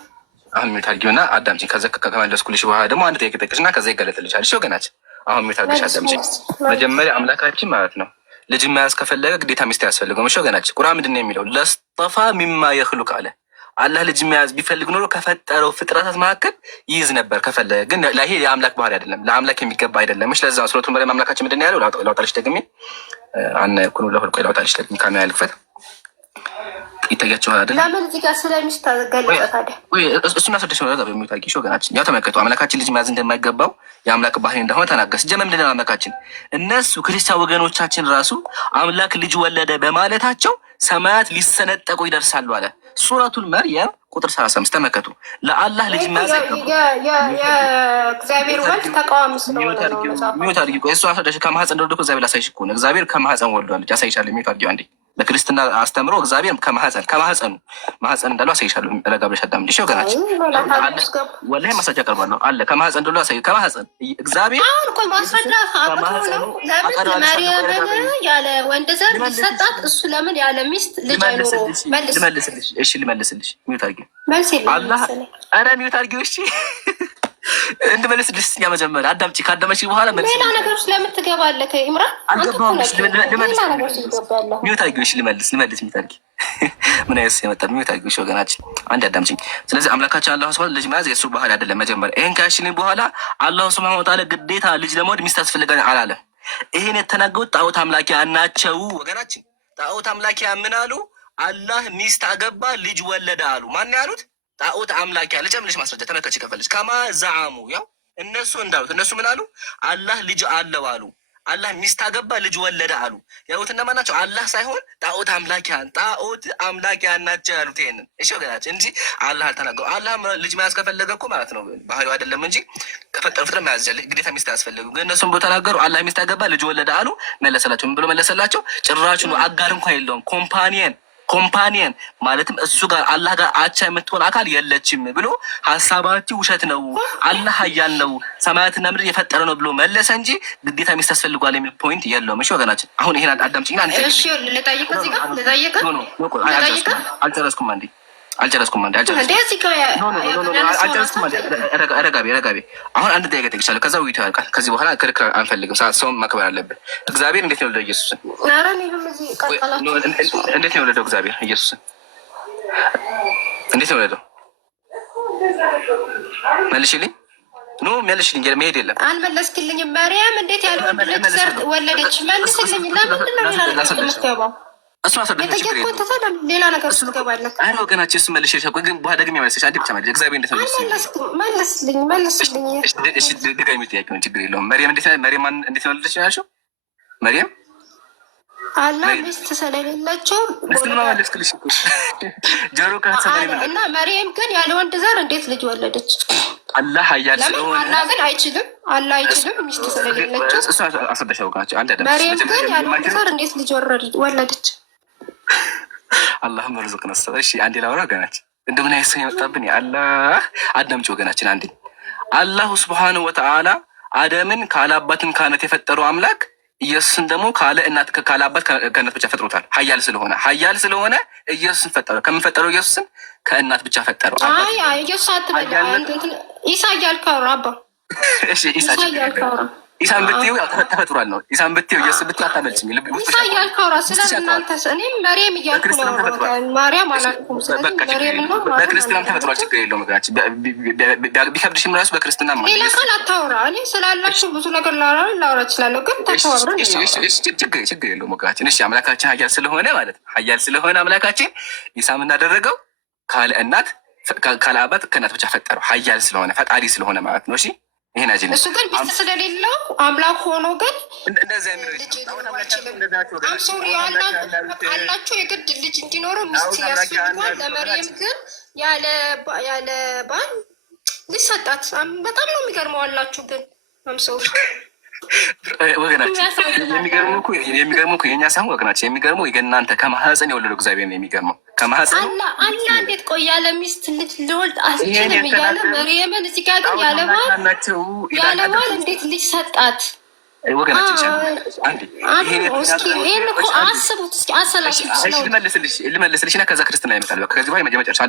አሁን ሚታርጊውና አዳምጪኝ። ከዛ ከመለስኩልሽ በኋላ ደግሞ አንድ ጥያቄ ጠቅሽና ከዛ ይገለጥልሻል። እሺ ወገናችን አሁን ሚታርግሽ አዳምጪኝ። መጀመሪያ አምላካችን ማለት ነው ልጅ መያዝ ከፈለገ ግዴታ ሚስት ያስፈልገው። እሺ ወገናችን ቁርአን ምንድን ነው የሚለው? ለስጠፋ ሚማ የኽሉቅ አለ። አላህ ልጅ መያዝ ቢፈልግ ኖሮ ከፈጠረው ፍጥረታት መካከል ይይዝ ነበር ከፈለገ። ግን ይሄ የአምላክ ባህሪ አይደለም፣ ለአምላክ የሚገባ አይደለም። እሺ ለዛ ሱረቱል መርየም አምላካችን ምንድን ነው ያለው? ላውጣልሽ ደግሜ አነ ኩኑ ለሁልቆ ላውጣልሽ ደግሜ ካሜራ ያልክፈት ይታያቸዋል አይደል? ለምን እዚህ ጋር ስለሚስት ታገለጸ ታዲያ? እሱን አስረዳሽ ነው ለዛ በሚታቂሽ ወገናችን። ያው ተመልከቱ አምላካችን ልጅ መያዝ እንደማይገባው የአምላክ ባህሪ እንደሆነ ተናገስ። ጀመም ምንድን ነው አምላካችን እነሱ ክርስቲያን ወገኖቻችን ራሱ አምላክ ልጅ ወለደ በማለታቸው ሰማያት ሊሰነጠቁ ይደርሳሉ አለ። ሱረቱል መርየም ቁጥር 35 ተመልከቱ። ለአላህ ልጅ መያዝ የእግዚአብሔር ወልድ ተቃዋሚ ስለሆነ ነው። ሚውት አድርጊ። ቆይ እሱ አስረዳሽ። ከማህፀን እንደወለደ እግዚአብሔር ላሳይሽ እኮ ነው። እግዚአብሔር ከማህፀን ወልዷል። ያሳይሻል። ሚውት አድርጊ አንዴ። በክርስትና አስተምሮ እግዚአብሔር ከማህፀን እንዳለው አሳይሻለሁ። ረጋ ብለሽ አዳምጪ ወገናችን። ወላሂ ማስረጃ አቀርባለሁ አለ። ከማህፀን እንዳለው አሳይ። ከማህፀን እግዚአብሔር ቆይ ማስረጃ ነው። ለምን መርየምን ያለ ወንድ ዘር ሊሰጣት እሱ ለምን ያለ ሚስት ልጅ አይኖረውም? ልመልስልሽ። እሺ ልመልስልሽ። ሚውት አድርጊ። መልስ አላህ ኧረ ሚውት አድርጊው። እሺ እንድመልስልሽ እኛ መጀመሪያ አዳምጪ። ካዳመጪ በኋላ መልስ። ሌላ ነገር ውስጥ ለምን ትገባለህ? ኢምራን አልገባሁም። ሚውት አድርጊው። እሺ ልመልስ። ሚውት አድርጊ። ምን አይነት የመጣ ሚውት አድርጊው። እሺ ወገናችን አንድ አዳምጪኝ። ስለዚህ አምላካችን አላህ ሱብሃነሁ ልጅ መያዝ የእሱ ባህሪ አይደለም። መጀመሪያ ይሄን ካሽልኝ በኋላ አላህ ሱብሃነሁ ወተዓላ ግዴታ ልጅ ለመውለድ ሚስት ያስፈልጋል አላለም። ይሄን የተናገሩት ጣዖት አምላኪያ ናቸው ወገናችን። ጣዖት አምላኪያ ምን አሉ? አላህ ሚስት አገባ ልጅ ወለደ አሉ። ማን ያሉት? ጣዖት አምላኪያ። ልጨምልሽ ማስረጃ ተመልከች ከፈለች። ከማ ዛዓሙ ያው እነሱ እንዳሉት እነሱ ምን አሉ? አላህ ልጅ አለው አሉ። አላህ ሚስት አገባ ልጅ ወለደ አሉ። ያሉት እነማን ናቸው? አላህ ሳይሆን ጣዖት አምላኪያን ናቸው ያሉት ይሄንን። እሺ ወገናችን እንጂ አላህ አልተናገሩ። አላህ ልጅ መያዝ ከፈለገ እኮ ማለት ነው ባህሪው አይደለም እንጂ ከፈጠሩ ፍጥረት መያዝ ይችላል። ግዴታ ሚስት አያስፈልግም። ግን እነሱም ቦታ ተናገሩ። አላህ ሚስት አገባ ልጅ ወለደ አሉ። መለሰላቸው። ምን ብሎ መለሰላቸው? ጭራሹ አጋር እንኳን የለውም ኮምፓኒየን ማለትም እሱ ጋር አላህ ጋር አቻ የምትሆን አካል የለችም ብሎ ሀሳባችሁ ውሸት ነው፣ አላህ ኃያል ነው፣ ሰማያትና ምድር የፈጠረ ነው ብሎ መለሰ እንጂ ግዴታ ሚስት ያስፈልጓል የሚል ፖይንት የለውም። እሺ ወገናችን አሁን ይሄን አዳምጪኝ። አልጨረስኩም አንዴ ረጋቤ አሁን አንድ ጥያቄ ጠይቅሻለሁ። ከዛ ውይይቱ ያልቃል። ከዚህ በኋላ ክርክር አንፈልግም። ሰውን ማክበር አለብን። እግዚአብሔር እንዴት ነው የወለደው ኢየሱስን? እንዴት ነው የወለደው እግዚአብሔር ኢየሱስን? እንዴት ነው የወለደው? መልሽልኝ። መልሽልኝ። መሄድ የለም። አልመለስክልኝም። ማርያም እንዴት ያለ ወለደች? መልስልኝ። ለምንድን ነው ሌላ ነገር የምትገባው? እሱ ሌላ ነገር ውስጥ ትገባለህ። አረ ወገናችን እሱ መልሽ ግን በኋላ ደግሜ መልሰሽ አንዴ ብቻ መልሽ። እግዚአብሔር እንዴት ነው መልስልኝ። እሺ ድጋሚ ጥያቄ ነው፣ ችግር የለውም። መርየም እንዴት ነው ወለደች ያልሽው? መርየም አላህ ሚስት ስለሌላቸው መለስክልሽ ጆሮ እና መርየም ግን ያለ ወንድ ዘር እንዴት ልጅ ወለደች? አላህ ኃያል ስለሆነ አላህ ግን አይችልም። አላህ አይችልም ሚስት ስለሌላቸው። እሱ አስረዳሽ ወገናችን። አንድ መርየም ግን ያለ ወንድ ዘር እንዴት ልጅ ወለደች? አላህ መርዙቅ ነሰ። እሺ አንዴ ላውራ ወገናችን። እንደምን አይሰኝ መጣብኝ። አላህ አዳምጪ ወገናችን አንዴ። አላሁ ሱብሓነሁ ወተዓላ አደምን ካለ አባትን ከእናት የፈጠረው አምላክ ኢየሱስን ደግሞ ካለ እናት ካለ አባት ከእናት ብቻ ፈጥሮታል። ኃያል ስለሆነ ኢየሱስን ፈጠረው። ከምንፈጠረው ኢየሱስን ከእናት ብቻ ፈጠረው። አይ ኢየሱስ አትበል። ኢሳ እያልከው አባ። እሺ ኢሳ ኢሳን ብትይው ተፈጥሯል ነው። ኢሳን ብትይው ኢየሱስ ብትይው አታመልጭም። ኢሳ እያልከው ስለ እናንተ እኔም መርየም እያልኩ ነው። ማርያም አላልኩም። በክርስትናም ተፈጥሯል። ችግር የለውም ወገናችን። ቢከብድሽም ራሱ በክርስትና ማለት ሌላ ቃል አታውራ። እኔ ስላላችሁ ብዙ ነገር ላወራ እችላለሁ፣ ግን ተከባብረን ችግር የለውም ወገናችን። እሺ አምላካችን ኃያል ስለሆነ ማለት ነው። ኃያል ስለሆነ አምላካችን ኢሳ ምን እንዳደረገው ካለ እናት ካለ አባት ከእናት ብቻ ፈጠረው። ኃያል ስለሆነ ፈጣሪ ስለሆነ ማለት ነው። እሺ ይሄን አጅ እሱ ግን ሚስት ስለሌለው አምላክ ሆኖ ግን አላችሁ የግድ ልጅ እንዲኖረው ሚስት ያስፈልጓል። ለመርየም ግን ያለ ባል ልጅ ሰጣት። በጣም ነው የሚገርመው። አላችሁ ግን አምሰውር ወገናችን የሚገርመው እኮ የእኛ ሳይሆን ወገናችን የሚገርመው የእናንተ ከማህፀን የወለደው እግዚአብሔር ነው የሚገርመው። ከማህፀን አላ እንዴት ቆይ ያለ ሚስት ልጅ ልወልድ አስችልም እያለ መርየምን እዚህ ጋር ግን ያለ ባል እንዴት ልጅ ሰጣት? ወገናችን ይህን እኮ አስቡት እስኪ አሰላስሉት። ልመልስልሽ እና ከዛ ክርስትና ይመጣል። ከዚህ በኋላ የመጨረሻ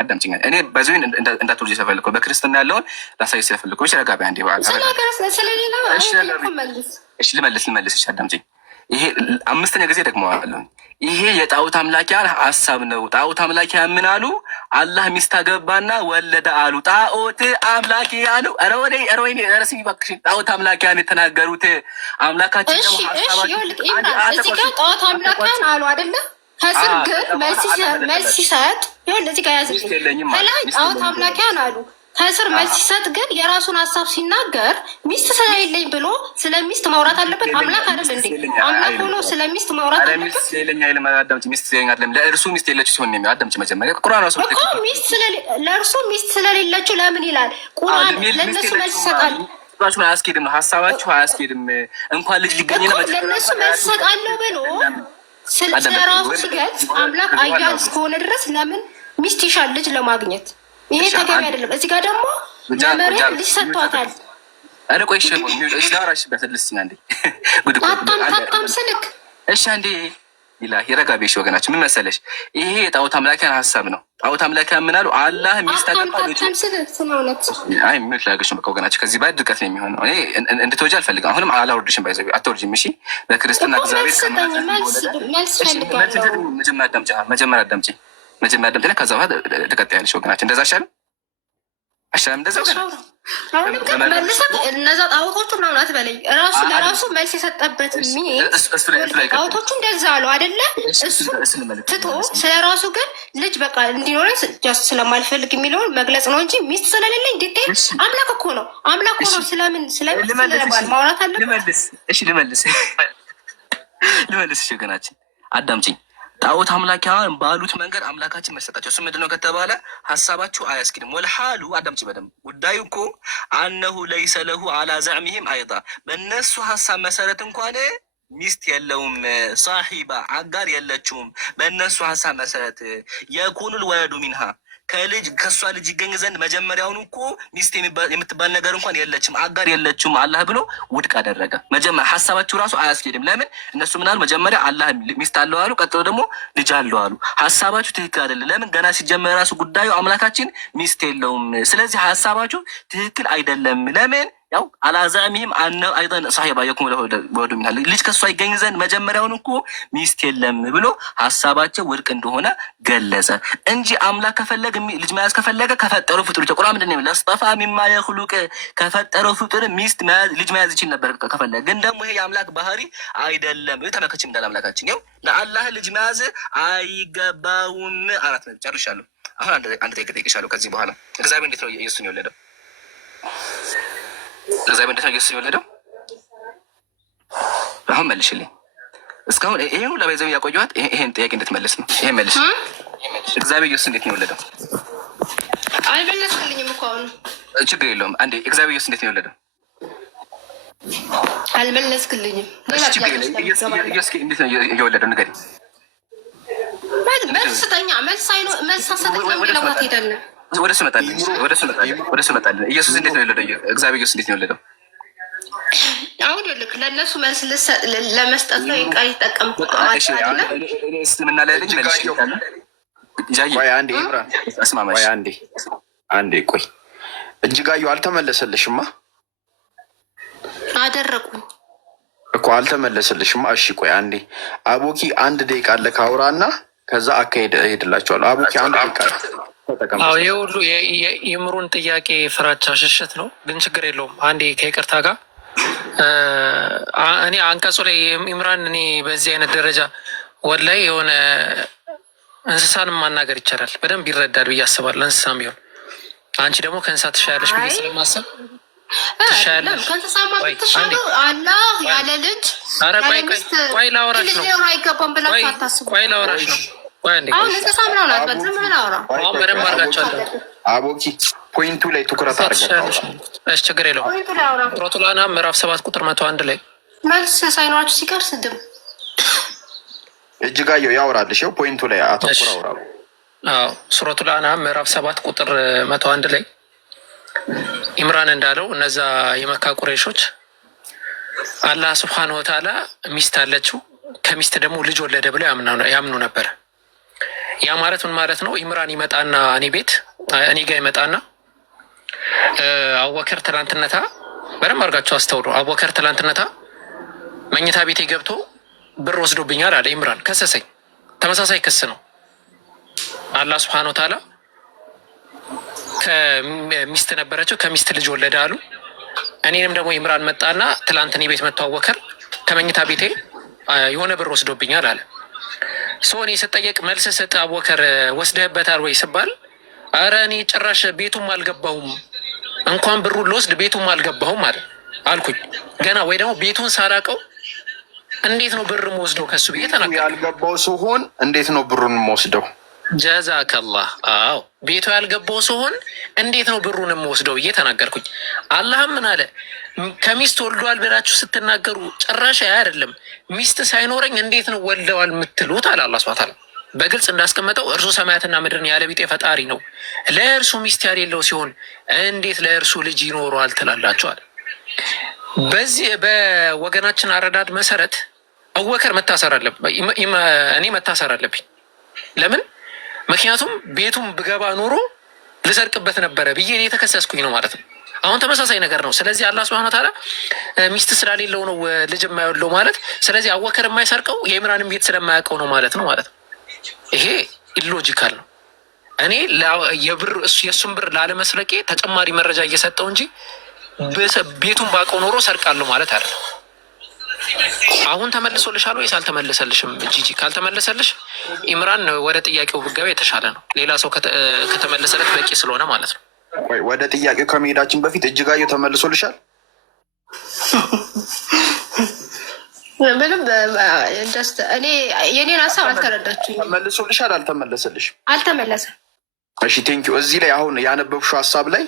አዳምጪኝ። እኔ በዚ እንዳትወልጂ ስለፈለኩ በክርስትና ያለውን ላሳይ ስለፈለኩ ረጋቢ አንዴ ስለሌላ ልመልስልሽ አዳምጪኝ። ይሄ አምስተኛ ጊዜ ደግሞ አለሁ። ይሄ የጣዖት አምላኪያን ሀሳብ ነው። ጣዖት አምላኪያን ምን አሉ? አላህ ሚስት አገባና ወለደ አሉ። ጣዖት አምላኪያኑ ረሲ እባክሽ፣ ጣዖት አምላኪያን የተናገሩት አምላካችን ደግሞ እዚህ ጋር ጣዖት አምላኪያን አሉ አይደለ? ከስር ግን መልስ ሲሰጥ ይሁን እዚህ ጋር ያዝ ከላይ ጣዖት አምላኪያን አሉ። ከስር መልስ ሲሰጥ ግን የራሱን ሀሳብ ሲናገር ሚስት ስለሌለኝ ብሎ ስለ ሚስት ማውራት አለበት። አምላክ አይደል እንዴ? አምላክ ሆኖ ስለ ሚስት ማውራት አለበት። ለእርሱ ሚስት የለችው ሲሆን ነው። አዳምጪ መጀመሪያ ቁርአን ራሱ እኮ ለእርሱ ሚስት ስለሌለችው ለምን ይላል ቁርአን? ለእነሱ መልስ ይሰጣል። ራሱን አያስኬድም ነው ሀሳባችሁ፣ አያስኬድም። እንኳን ልጅ ሊገኝ ነው ለእነሱ መልስ ይሰጣለሁ ብሎ ስለራሱ ሲገልጽ አምላክ አያል እስከሆነ ድረስ ለምን ሚስት ይሻል ልጅ ለማግኘት? ይሄ ተገቢ አይደለም። እዚህ ጋር ደግሞ ለመርየም ልጅ ሰጥቷታል። አረ ቆይ ላውራሽ በትልስኛ እንዴ ታታም ስልክ እሺ አንዴ ይላ የረጋቤሽ ወገናችን ምን መሰለሽ፣ ይሄ የጣዖት አምላኪያን ሀሳብ ነው። ጣዖት አምላኪያን ምን አሉ? አላህ ሚስት አገባ ልጅ አይ ምን ላገሽ ነው ወገናችን። ከዚህ ባድ ድቀት ነው የሚሆነው። እኔ እንድትወጂ አልፈልግም። አሁንም አላወርድሽም። ባይዘው አትወርጂም። እሺ በክርስትና እግዚአብሔር መጀመሪያ አዳምጪ ከዛ በኋላ ትቀጥያለሽ ወገናችን። እንደዛ አይሻልም? አሻም እንደዛው ገና አሁንም ግን መልሰህ እነዛ ጣዖቶቹ ምናምን አትበለኝ። ራሱ ለራሱ መልስ የሰጠበት ጣዖቶቹ እንደዛ አሉ አይደለ? እሱ ትቶ ስለ ራሱ ግን ልጅ በቃ እንዲኖረኝ ጃስት ስለማልፈልግ የሚለውን መግለጽ ነው እንጂ ሚስት ስለሌለኝ ዲቴል አምላክ እኮ ነው። አምላክ ሆኖ ስለምን ስለባል ማውራት አለ። ልመልስ እሺ ወገናችን አዳምጪኝ። ጣዖት አምላኪያን ባሉት መንገድ አምላካችን መሰጣቸው። እሱ ምንድነው ከተባለ ሀሳባችሁ አያስኪድም። ወልሓሉ አዳምጪ በደምብ ጉዳዩ እኮ አነሁ ለይሰ ለሁ አላ ዘዕሚሂም አይዳ በእነሱ ሀሳብ መሰረት እንኳን ሚስት የለውም፣ ሳሒባ አጋር የለችውም። በእነሱ ሀሳብ መሰረት የኩኑል ወለዱ ሚንሃ ከእሷ ልጅ ይገኝ ዘንድ መጀመሪያውኑ እኮ ሚስት የምትባል ነገር እንኳን የለችም፣ አጋር የለችውም አላህ ብሎ ውድቅ አደረገ። መጀመሪያ ሀሳባችሁ ራሱ አያስኬድም። ለምን እነሱ ምናሉ? መጀመሪያ አላህ ሚስት አለው አሉ፣ ቀጥሎ ደግሞ ልጅ አለው አሉ። ሀሳባችሁ ትክክል አይደለም። ለምን ገና ሲጀመር ራሱ ጉዳዩ አምላካችን ሚስት የለውም። ስለዚህ ሀሳባችሁ ትክክል አይደለም። ለምን ያው አላዛሚም አነ አይደን ሳሂባ የኩም ወደ ሚናል ልጅ ከሷ ይገኝ ዘንድ መጀመሪያውን እኮ ሚስት የለም ብሎ ሀሳባቸው ውድቅ እንደሆነ ገለጸ እንጂ አምላክ ከፈለገ ልጅ መያዝ ከፈለገ ከፈጠረው ፍጡር ቁርአን ምንድን ነው ለስጠፋ ሚማ የخلق ከፈጠረው ፍጡር ሚስት መያዝ ልጅ መያዝ ይችል ነበር ከፈለገ። ግን ደግሞ ይሄ የአምላክ ባህሪ አይደለም። ተመከችም እንዳለ አምላካችን ያው ለአላህ ልጅ መያዝ አይገባውም። አራት ነው ጨርሻለሁ። አሁን አንድ ጠይቅሻለሁ ከዚህ በኋላ እግዚአብሔር እንዴት ነው ኢየሱስን የወለደው? እግዚአብሔር እንዴት ነው ኢየሱስን የወለደው? አሁን መልሽልኝ። እስካሁን ይሄ ሁሉ ለበይዘው ያቆየኋት ይሄን ጥያቄ እንድትመልስ ነው። ይሄን መልሽ። እግዚአብሔር ኢየሱስ እንዴት ነው የወለደው? አልመለስክልኝም እኮ አሁን። ችግር የለውም። አንዴ እግዚአብሔር ኢየሱስ እንዴት ነው የወለደው? አልመለስክልኝም። ችግር የለም። ኢየሱስ እንዴት ነው የወለደው? ንገሪኝ። መልስ ስጠኛ። መልስ ሰጠኝ። ለማት ሄዳለን። ወደ እሱ እመጣለሁ። ኢየሱስ እንዴት ነው የወለደው? እግዚአብሔር ኢየሱስ እንዴት ነው የወለደው? አሁን ልክ ለእነሱ መልስ ለመስጠት ነው ቃል ይጠቀምኩት። እስልምና ላይ ልጅ አንዴ ቆይ፣ እጅጋየሁ አልተመለሰልሽማ። አደረጉኝ እኮ አልተመለሰልሽማ። እሺ ቆይ አንዴ አቦኪ አንድ ደቂቃ አለ ካውራና ከዛ አካሄድ እሄድላቸዋለሁ። አቦኪ አንድ ደቂቃ ይህ ሁሉ የኢምሩን ጥያቄ ፍራቻ ሽሽት ነው፣ ግን ችግር የለውም። አንዴ ከይቅርታ ጋር እኔ አንቀጹ ላይ ኢምራን እኔ በዚህ አይነት ደረጃ ወላሂ የሆነ እንስሳንም ማናገር ይቻላል፣ በደንብ ይረዳል ብዬ አስባለሁ። እንስሳም ቢሆን አንቺ ደግሞ ከእንስሳ ትሻያለሽ ብዬ ስለማሰብ ትሻያለሽ። አላህ ያለ ልጅ ቆይ ላወራሽ ነው። ቆይ ላወራሽ ነው። አቦኪ ፖይንቱ ላይ ትኩረት አድርገሽ ችግር የለውም። ሱረቱል አንዓም ምዕራፍ 7 ቁጥር 101 ላይ መልስ ሳይኖራችሁ ሲቀር ስድብ እጅጋየሁ ያወራልሽ። ያው ፖይንቱ ላይ አተኩር አውራ። ሱረቱል አንዓም ምዕራፍ 7 ቁጥር 101 ላይ ኢምራን እንዳለው እነዛ የመካ ቁረይሾች አላህ ሱብሓነሁ ወተዓላ ሚስት አለችው ከሚስት ደግሞ ልጅ ወለደ ብለው ያምኑ ነበር። ያ ማለት ምን ማለት ነው? ኢምራን ይመጣና እኔ ጋ ይመጣና አቡበከር ትላንትነታ በደንብ አድርጋቸው አስተውሉ። አቡበከር ትላንትነታ መኝታ ቤቴ ገብቶ ብር ወስዶብኛል አለ። ኢምራን ከሰሰኝ። ተመሳሳይ ክስ ነው። አላህ ሱብሓነሁ ወተዓላ ከሚስት ነበረችው ከሚስት ልጅ ወለደ አሉ። እኔንም ደግሞ ኢምራን መጣና ትላንት እኔ ቤት መጥቶ አቡበከር ከመኝታ ቤቴ የሆነ ብር ወስዶብኛል አለ። እኔ ስጠየቅ መልስ ስጥ አቡበከር ወስደህበታል ወይ ስባል፣ አረ እኔ ጭራሽ ቤቱም አልገባሁም እንኳን ብሩን ልወስድ ቤቱም አልገባሁም አልኩኝ። ገና ወይ ደግሞ ቤቱን ሳላቀው እንዴት ነው ብር የምወስደው ከሱ ብዬ ተናገርኩ። ያልገባው ሲሆን እንዴት ነው ብሩን የምወስደው? ጀዛከላህ። አዎ ቤቱ ያልገባው ሲሆን እንዴት ነው ብሩን የምወስደው ብዬ ተናገርኩኝ። አላህም ምን አለ? ከሚስት ወልደዋል ብላችሁ ስትናገሩ ጭራሽ አይደለም ሚስት ሳይኖረኝ እንዴት ነው ወልደዋል የምትሉት አለ አላህ ሱብሓነሁ ወተዓላ። በግልጽ እንዳስቀመጠው እርሱ ሰማያትና ምድርን ያለ ቢጤ ፈጣሪ ነው። ለእርሱ ሚስት ያሌለው ሲሆን እንዴት ለእርሱ ልጅ ይኖረዋል ትላላችኋል? በዚህ በወገናችን አረዳድ መሰረት አቡበከር መታሰር አለብኝ፣ እኔ መታሰር አለብኝ። ለምን? ምክንያቱም ቤቱም ብገባ ኖሮ ልሰርቅበት ነበረ ብዬ እኔ የተከሰስኩኝ ነው ማለት ነው። አሁን ተመሳሳይ ነገር ነው። ስለዚህ አላህ ሱብሓነሁ ወተዓላ ሚስት ስላሌለው ነው ልጅ የማይወልደው ማለት። ስለዚህ አቡበከር የማይሰርቀው የኢምራንን ቤት ስለማያውቀው ነው ማለት ነው። ይሄ ኢሎጂካል ነው። እኔ የብር የእሱን ብር ላለመስረቄ ተጨማሪ መረጃ እየሰጠው እንጂ ቤቱን ባውቀው ኖሮ ሰርቃለሁ ማለት አለ። አሁን ተመልሶልሻል ወይስ አልተመለሰልሽም? ጂጂ ካልተመለሰልሽ ኢምራን ወደ ጥያቄው ብትገባ የተሻለ ነው። ሌላ ሰው ከተመለሰለት በቂ ስለሆነ ማለት ነው። ወደ ጥያቄው ከመሄዳችን በፊት እጅጋየሁ ተመልሶልሻል? ምንም እኔ የኔን ሀሳብ አልተረዳችሁኝም። ተመልሶልሻል? አልተመለሰልሽም? አልተመለሰም። እሺ ቴንኪው። እዚህ ላይ አሁን ያነበብሽው ሀሳብ ላይ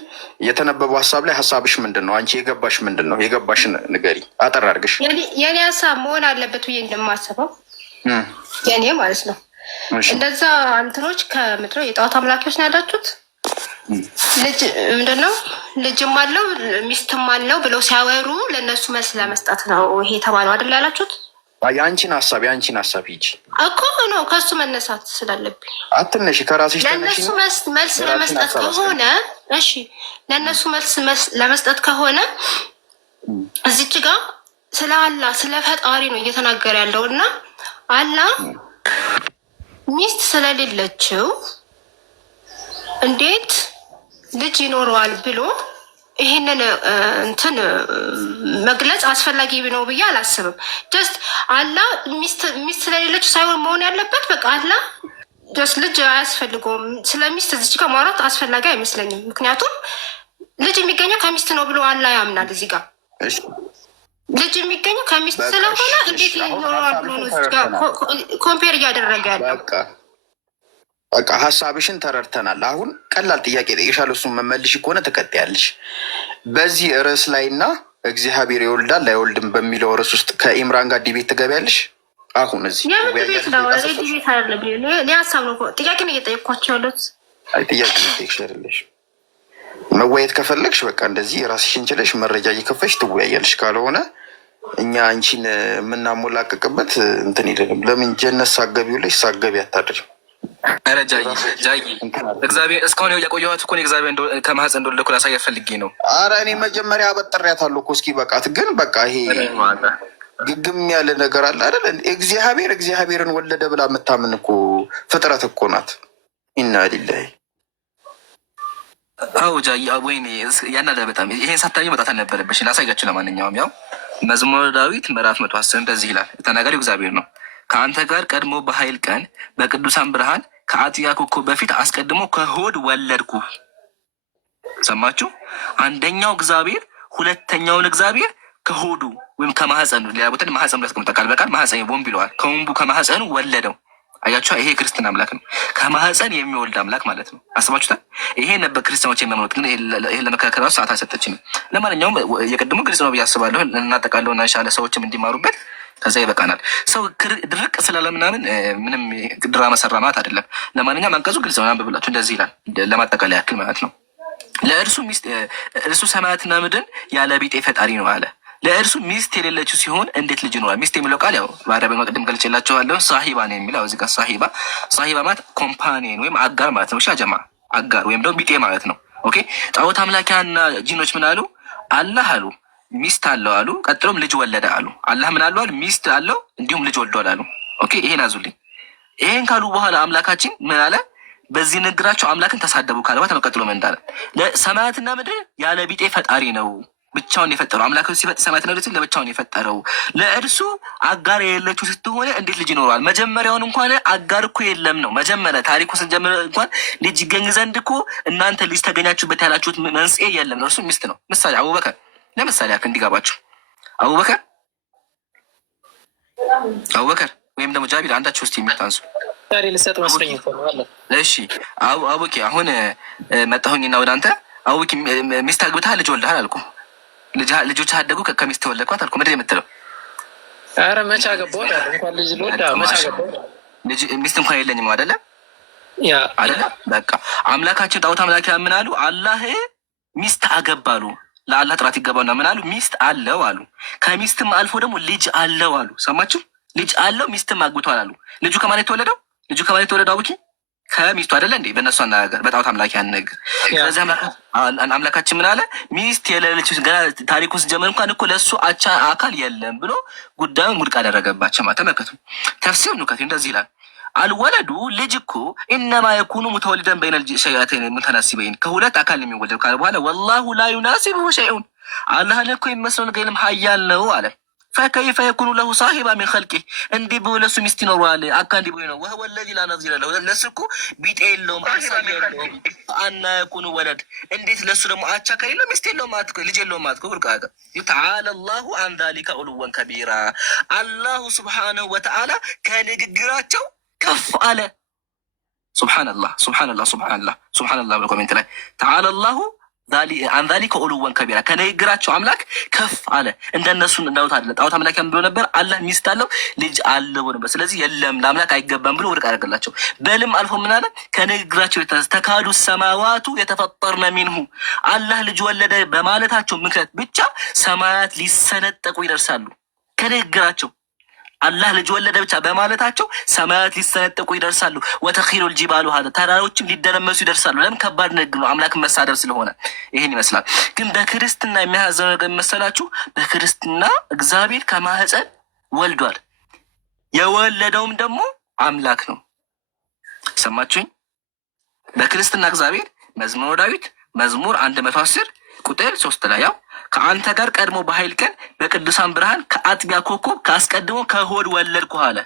የተነበበው ሀሳብ ላይ ሀሳብሽ ምንድን ነው? አንቺ የገባሽ ምንድን ነው? የገባሽን ንገሪ አጠር አድርግሽ። የኔ ሀሳብ መሆን አለበት ብዬ እንደማስበው የኔ ማለት ነው። እንደዛ እንትኖች ከምድረው የጣዖት አምላኪዎች ነው ያላችሁት። ልጅ ምንድን ነው ልጅም አለው ሚስትም አለው ብለው ሲያወሩ ለእነሱ መልስ ለመስጠት ነው ይሄ የተባለው አይደል ያላችሁት? የአንቺን ሀሳብ ሂጂ እኮ ነው ከሱ መነሳት ስላለብኝ አትነሽ፣ ከራስሽ ለእነሱ መልስ ለመስጠት ከሆነ እሺ፣ ለእነሱ መልስ ለመስጠት ከሆነ እዚች ጋር ስለ አላህ ስለ ፈጣሪ ነው እየተናገረ ያለው እና አላህ ሚስት ስለሌለችው እንዴት ልጅ ይኖረዋል ብሎ ይህንን እንትን መግለጽ አስፈላጊ ነው ብዬ አላስብም። ጀስት አላህ ሚስት ስለሌለች ሳይሆን መሆን ያለበት በቃ አላህ ጀስት ልጅ አያስፈልገውም። ስለ ሚስት እዚች ጋር ማውራት አስፈላጊ አይመስለኝም። ምክንያቱም ልጅ የሚገኘው ከሚስት ነው ብሎ አላህ ያምናል። እዚህ ጋር ልጅ የሚገኘው ከሚስት ስለሆነ እንዴት ይኖረዋል ብሎ ነው እዚህ ጋር ኮምፔር እያደረገ ያለው። በቃ ሀሳብሽን ተረድተናል። አሁን ቀላል ጥያቄ ጠይቄሻለሁ። እሱን መመልሽ ከሆነ ትቀጥያለሽ። በዚህ ርዕስ ላይ እና እግዚአብሔር ይወልዳል አይወልድም በሚለው ርዕስ ውስጥ ከኢምራን ጋር ዲቤት ትገቢያለሽ? አሁን እዚህ ዲቤት ነው ሀሳብ ነው ጥያቄ ነው እየጠየኳቸው ያሉት። አይ ጥያቄ ጠይቅሽ አይደለሽ። መወያየት ከፈለግሽ በቃ እንደዚህ ራስሽን ችለሽ መረጃ እየከፈሽ ትወያያለሽ። ካልሆነ እኛ አንቺን የምናሞላቀቅበት እንትን የለንም። ለምን ጀነት ሳገቢ ብለሽ ሳገቢ አታድርም? ኧረ ጃይ እግዚአብሔር እስካሁን ያቆየኋት እኮ እግዚአብሔር ከማህፀን እንደወለድኩ ላሳያት ፈልጌ ነው። ኧረ እኔ መጀመሪያ አበጥሬያታለሁ እኮ እስኪ በቃት። ግን በቃ ይሄ ግግም ያለ ነገር አለ አይደል? እግዚአብሔርን ወለደ ብላ የምታምን እኮ ፍጥረት እኮ ናት። ኢና ሊላሂ አዎ ጃይ ወይኔ ያናደ በጣም ይሄን ሳታዩ መጣት አልነበረብሽ። ላሳያችሁ። ለማንኛውም ያው መዝሙረ ዳዊት ምዕራፍ 110 እንደዚህ ይላል። ተናጋሪው እግዚአብሔር ነው። ከአንተ ጋር ቀድሞ በኃይል ቀን በቅዱሳን ብርሃን ከአጥያ ኮከብ በፊት አስቀድሞ ከሆድ ወለድኩ። ሰማችሁ? አንደኛው እግዚአብሔር ሁለተኛውን እግዚአብሔር ከሆዱ ወይም ከማህፀኑ፣ ሌላ ቦታ ማህፀኑ ያስቀምጣል። ቃል በቃል ማህፀን ቦምብ ይለዋል። ከወንቡ ከማህፀኑ ወለደው። አያችኋ? ይሄ ክርስትና አምላክ ነው። ከማህፀን የሚወልድ አምላክ ማለት ነው። አስባችሁታል? ይሄ ነበር ክርስቲያኖች የሚያምኑት። ግን ይሄን ለመከራከር ራሱ ሰዓት አልሰጠችኝም። ለማንኛውም የቀድሞ ግልጽ ነው ብዬ አስባለሁ። እናጠቃለሁ እና ሻለ ሰዎችም እንዲማሩበት ከዛ ይበቃናል። ሰው ድርቅ ስላለ ምናምን ምንም ድራማ ሰራ ማለት አይደለም። ለማንኛውም አንቀጹ ግልጽ ነው። አንብብላችሁ እንደዚህ ይላል። ለማጠቃለያ ያክል ማለት ነው። እርሱ ሰማያትና ምድርን ያለ ቢጤ ፈጣሪ ነው አለ። ለእርሱ ሚስት የሌለችው ሲሆን እንዴት ልጅ ይኖራል? ሚስት የሚለው ቃል ያው በአረበኛ ቅድም ገልጬላችኋለሁ። ሳሂባ ነው የሚለው እዚህ ጋር ሳሂባ ማለት ኮምፓኒየን ወይም አጋር ማለት ነው። ሻጀማ አጋር ወይም ደግሞ ቢጤ ማለት ነው። ኦኬ ጣዖት አምላኪያና ጂኖች ምን አሉ? አላህ አሉ ሚስት አለው አሉ። ቀጥሎም ልጅ ወለደ አሉ። አላህ ምን አለው? ሚስት አለው እንዲሁም ልጅ ወልዷል አሉ። ኦኬ ይሄን አዙልኝ። ይሄን ካሉ በኋላ አምላካችን ምን አለ? በዚህ ንግግራቸው አምላክን ተሳደቡ ካለ በኋላ ተመቀጥሎ ምን እንዳለ ለሰማያትና ምድር ያለ ቢጤ ፈጣሪ ነው፣ ብቻውን የፈጠረው አምላክ ሲፈጥር ሰማያትና ምድር ለብቻውን የፈጠረው ለእርሱ አጋር የሌለችው ስትሆነ እንዴት ልጅ ይኖረዋል? መጀመሪያውን እንኳን አጋር እኮ የለም ነው። መጀመሪያ ታሪኩ ስንጀምር እንኳን ልጅ ይገኝ ዘንድ እኮ እናንተ ልጅ ተገኛችሁበት ያላችሁት መንስኤ የለም ነው። እርሱ ሚስት ነው። ምሳሌ አቡበከር ለምሳሌ ያክል እንዲገባችሁ አቡበከር ወይም ደግሞ ጃቢር አንዳችሁ ውስጥ የሚታንሱ እሺ አቡኪ አሁን መጣሁኝና ወደ አንተ አቡኪ ሚስት አግብተሃል ልጅ ወልደሃል አልኩ። ልጆች አደጉ ከሚስት ተወለድኳት አልኩ። ምንድን የምትለው? ኧረ መቼ አገባሁ እንኳን ልጅ ልወልድ መቼ አገባሁ? ሚስት እንኳን የለኝም አይደለ አይደለ? በቃ አምላካችን ጣዖት አምላኪ ምን አሉ? አላህ ሚስት አገባሉ። ለአላህ ጥራት ይገባውና ምን አሉ? ሚስት አለው አሉ። ከሚስትም አልፎ ደግሞ ልጅ አለው አሉ። ሰማችሁ? ልጅ አለው ሚስትም አግብቷል አሉ። ልጁ ከማን የተወለደው? አቡኪ ከሚስቱ አይደለ እንዴ? በእነሱ አነጋገር በጣዖት አምላኪ አነጋገር። ስለዚህ አምላካችን ምን አለ? ሚስት የሌለችው ገና ታሪኩ ሲጀመር እንኳን እኮ ለእሱ አቻ አካል የለም ብሎ ጉዳዩን ውድቅ አደረገባቸው። ተመልከቱ። ተፍሲር ኑከት እንደዚህ ይላል። አልወለዱ ልጅ እኮ ኢነማ የኩኑ ሙተወልደን በይነል ሸይአተይን ሙተናሲበይን ከሁለት አካል የሚወለድ ካለ በኋላ ወላሁ ላ ዩናሲቡሁ ሸይኡን አላህን እኮ የሚመስለው ነገር የለም ሀያል ነው አለ። ፈከይፈ የኩኑ ለሁ ሳሂባ ሚን ኸልቂህ እንዲህ ብሎ ለሱ ሚስት ይኖረዋል አካ እንዲህ ብሎ ነው ወህወ ለዚ ላ ነዚረ ለሁ ለሱ እኮ ቢጤ የለውም አሳቢ የለውም አና የኩኑ ወለድ እንዴት ለሱ ደግሞ አቻ ከሌለው ሚስት የለውም ማለት ልጅ የለውም ማለት ብርቃቀ ተዓላ አላሁ አን ዛሊከ ዑሉወን ከቢራ አላሁ ስብሓነሁ ወተዓላ ከንግግራቸው ከፍ አለ። ሱብሓነላህ ሱብሓነላህ ሱብሓነላህ ሱብሓነላህ ብሎ ኮሜንት ላይ ተዓላ አላሁ አን ዛሊከ ዑሉወን ከቢራ ከንግግራቸው አምላክ ከፍ አለ። እንደነሱ እንዳውት አለ ጣዖት አምላክ ብሎ ነበር አላህ ሚስት አለው ልጅ አለው ነበር። ስለዚህ የለም ለአምላክ አይገባም ብሎ ውድቅ አደረገላቸው። በልም አልፎ ምን አለ ከንግግራቸው ተካዱ ሰማዋቱ የተፈጠርነ ሚንሁ አላህ ልጅ ወለደ በማለታቸው ምክንያት ብቻ ሰማያት ሊሰነጠቁ ይደርሳሉ። ከንግግራቸው አላህ ልጅ ወለደ ብቻ በማለታቸው ሰማያት ሊሰነጠቁ ይደርሳሉ። ወተኺሩል ጂባሉ ሀደ ተራሮችም ሊደረመሱ ይደርሳሉ። ለምን ከባድ ንግግር ነው፣ አምላክን መሳደብ ስለሆነ። ይህን ይመስላል። ግን በክርስትና የሚያሳዝነው ነገር መሰላችሁ? በክርስትና እግዚአብሔር ከማህፀን ወልዷል። የወለደውም ደግሞ አምላክ ነው። ሰማችሁኝ? በክርስትና እግዚአብሔር መዝሙረ ዳዊት መዝሙር 110 ቁጥር 3 ላይ ያው ከአንተ ጋር ቀድሞ በኃይል ቀን በቅዱሳን ብርሃን ከአጥቢያ ኮከብ ከአስቀድሞ ከሆድ ወለድኩ አለ።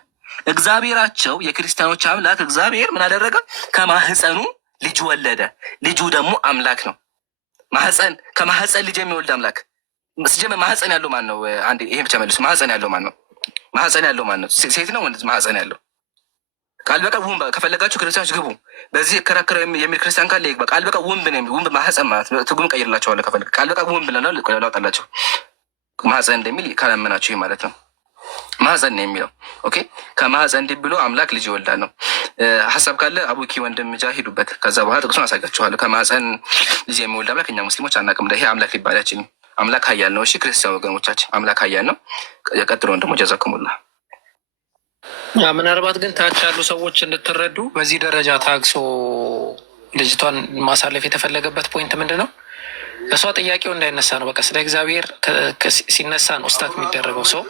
እግዚአብሔራቸው የክርስቲያኖች አምላክ እግዚአብሔር ምን አደረገ? ከማህፀኑ ልጅ ወለደ። ልጁ ደግሞ አምላክ ነው። ማህፀን ከማህፀን ልጅ የሚወልድ አምላክ ስጀመ ማህፀን ያለው ማን ነው? አንዴ ይሄ ብቻ መልሱ። ማህፀን ያለው ማን ነው? ማህፀን ያለው ማን ነው? ሴት ነው ወንድ? ማህፀን ያለው ቃል በቃ ውንብ ከፈለጋችሁ ክርስቲያኖች ግቡ። በዚህ ከራከረ የሚል ክርስቲያን ካለ ይግባ። ቃል በቃ ውንብ ነው። ውንብ ማህፀን ማለት ነው። ትርጉም ቀይርላችኋለሁ ከፈለግ። ቃል በቃ ውንብ ነው ላውጣላችሁ። ማህፀን እንደሚል ካላመናችሁ ይህ ማለት ነው። ማህፀን ነው የሚለው ኦኬ። ከማህፀን እንዲህ ብሎ አምላክ ልጅ ይወልዳል ነው። ሀሳብ ካለ አቡኪ ወንድም ጃ ሂዱበት። ከዛ በኋላ ጥቅሱን አሳጋችኋለሁ። ከማህፀን ልጅ የሚወልድ አምላክ እኛ ሙስሊሞች አናውቅም። ይሄ አምላክ ሊባል አይችልም። አምላክ ሀያል ነው። እሺ ክርስቲያን ወገኖቻችን አምላክ ሀያል ነው። የቀጥሎ ወንድሞ ጀዛኩሙላ። ምናልባት ግን ታች ያሉ ሰዎች እንድትረዱ በዚህ ደረጃ ታግሶ ልጅቷን ማሳለፍ የተፈለገበት ፖይንት ምንድን ነው? እሷ ጥያቄው እንዳይነሳ ነው። በቃ ስለ እግዚአብሔር ሲነሳ ነው ስታት የሚደረገው ሰው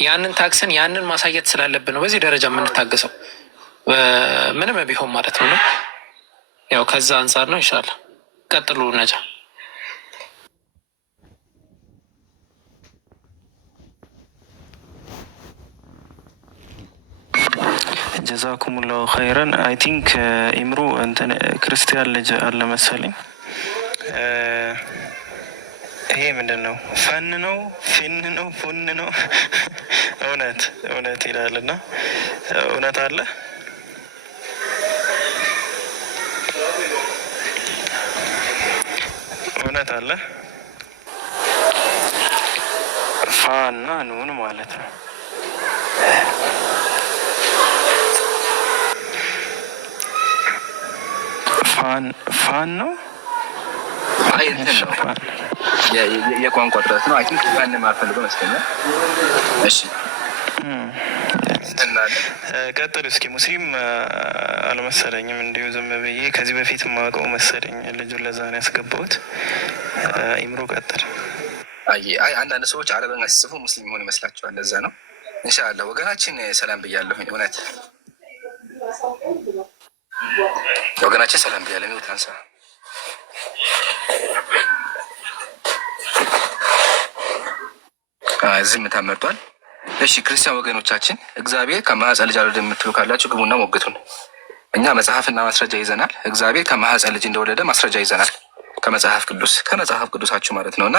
ያንን ታግሰን ያንን ማሳየት ስላለብን ነው በዚህ ደረጃ የምንታገሰው ምንም ቢሆን ማለት ነው። ያው ከዛ አንጻር ነው። ኢንሻላህ ቀጥሉ ነጃ። ጀዛኩሙላሁ ኸይረን። አይ ቲንክ ኢምሩ እንትን ክርስቲያን ልጅ አለ መሰለኝ። ይሄ ምንድን ነው? ፈን ነው ፊን ነው ፉን ነው እውነት ይላልና እውነት አለ። እውነት አለ። ፋና ኑን ማለት ነው። ፋን ነው። አይ እንትን ነው የቋንቋ ጥረት ነው። አይ ቲንክ ፋን ማፈልገው መስለኛል። እሺ ቀጥሉ እስኪ። ሙስሊም አልመሰለኝም፣ እንዲሁ ዝም ብዬ ከዚህ በፊት የማውቀው መሰለኝ ልጁን፣ ለዛ ነው ያስገባሁት። ኢምሮ ቀጥል። አይ አንዳንድ ሰዎች አረበኛ ሲጽፉ ሙስሊም መሆን ይመስላቸዋል። ለዛ ነው። ኢንሻአላህ ወገናችን ሰላም ብያለሁ። እውነት ወገናችን ሰላም ብያለሁ። ነው ታንሳ ዝምታ መርጧል። እሺ ክርስቲያን ወገኖቻችን እግዚአብሔር ከማህፀን ልጅ አልወለደም የምትሉ ካላችሁ ግቡና ሞግቱን። እኛ መጽሐፍና ማስረጃ ይዘናል። እግዚአብሔር ከማህፀን ልጅ እንደወለደ ማስረጃ ይዘናል ከመጽሐፍ ቅዱሳችሁ ማለት ነው። እና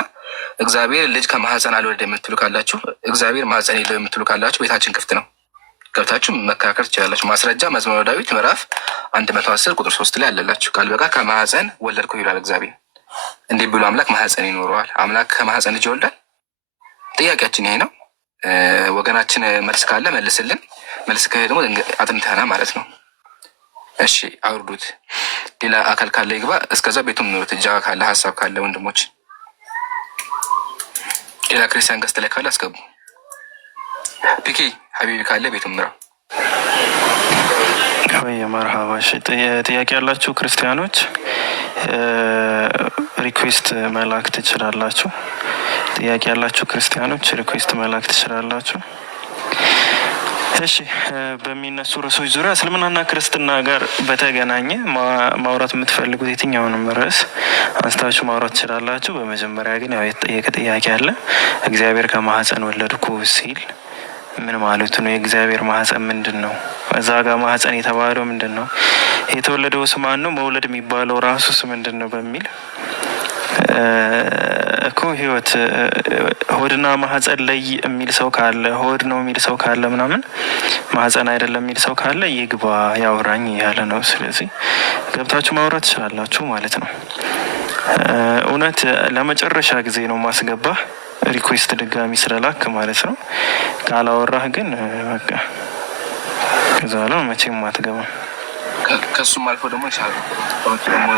እግዚአብሔር ልጅ ከማህፀን አልወለደም የምትሉ ካላችሁ፣ እግዚአብሔር ማህፀን የለው የምትሉ ካላችሁ ቤታችን ክፍት ነው። ገብታችሁ መከራከር ትችላላችሁ። ማስረጃ መዝሙረ ዳዊት ምዕራፍ 110 ቁጥር 3 ላይ አለላችሁ። ቃል በቃ ከማህፀን ወለድኩ ይላል እግዚአብሔር። እንዲህ ብሎ አምላክ ማህፀን ይኖረዋል። አምላክ ከማህፀን ልጅ ይወልዳል? ጥያቄያችን ይሄ ነው። ወገናችን መልስ ካለ መልስልን። መልስ ከሄ ደግሞ አጥንተና ማለት ነው። እሺ አውርዱት። ሌላ አካል ካለ ይግባ። እስከዛ ቤቱም ኑሩት። እጃ ካለ ሀሳብ ካለ ወንድሞች፣ ሌላ ክርስቲያን ገዝተ ላይ ካለ አስገቡ። ፒኬ ሀቢቢ ካለ ቤቱም ምራው። ወይ መርሃባ። እሺ ጥያቄ ያላችሁ ክርስቲያኖች ሪኩዌስት መላክ ትችላላችሁ። ጥያቄ ያላችሁ ክርስቲያኖች ሪኩዌስት መላክ ትችላላችሁ። እሺ በሚነሱ ርዕሶች ዙሪያ እስልምናና ክርስትና ጋር በተገናኘ ማውራት የምትፈልጉት የትኛውንም ርዕስ አንስታችሁ ማውራት ትችላላችሁ። በመጀመሪያ ግን ያው የተጠየቀ ጥያቄ አለ። እግዚአብሔር ከማህፀን ወለድኩ ሲል ምን ማለቱ ነው? የእግዚአብሔር ማህፀን ምንድን ነው? እዛ ጋር ማህፀን የተባለው ምንድን ነው? የተወለደውስ ማን ነው? መውለድ የሚባለው ራሱስ ምንድን ነው? በሚል እኮ ህይወት ሆድና ማህፀን ለይ የሚል ሰው ካለ፣ ሆድ ነው የሚል ሰው ካለ፣ ምናምን ማህፀን አይደለም የሚል ሰው ካለ ይግባ ያውራኝ እያለ ነው። ስለዚህ ገብታችሁ ማውራት ትችላላችሁ ማለት ነው። እውነት ለመጨረሻ ጊዜ ነው ማስገባህ ሪኩዌስት ድጋሚ ስለላክ ማለት ነው። ካላወራህ ግን በቃ ከዛ ላይ መቼም አትገባም። ከሱም አልፎ ደግሞ ይሻሉ ደግሞ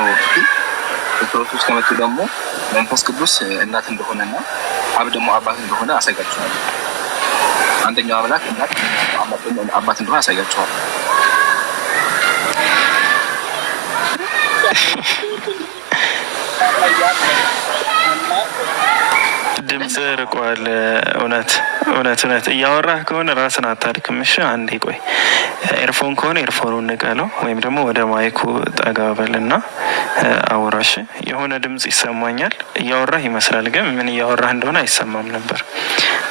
ፕሮቶስ ከመጡ ደግሞ መንፈስ ቅዱስ እናት እንደሆነና አብ ደግሞ አባት እንደሆነ አሳያችኋል። አንደኛው አምላክ እናት አባት እንደሆነ አሳያችኋል። ድምጽ ርቋል። እውነት እያወራህ ከሆነ ራስን አታድክም። እሺ አንዴ ቆይ። ኤርፎን ከሆነ ኤርፎኑን ንቀለው ወይም ደግሞ ወደ ማይኩ ጠጋ በልና አውራሽ። የሆነ ድምጽ ይሰማኛል። እያወራህ ይመስላል፣ ግን ምን እያወራህ እንደሆነ አይሰማም ነበር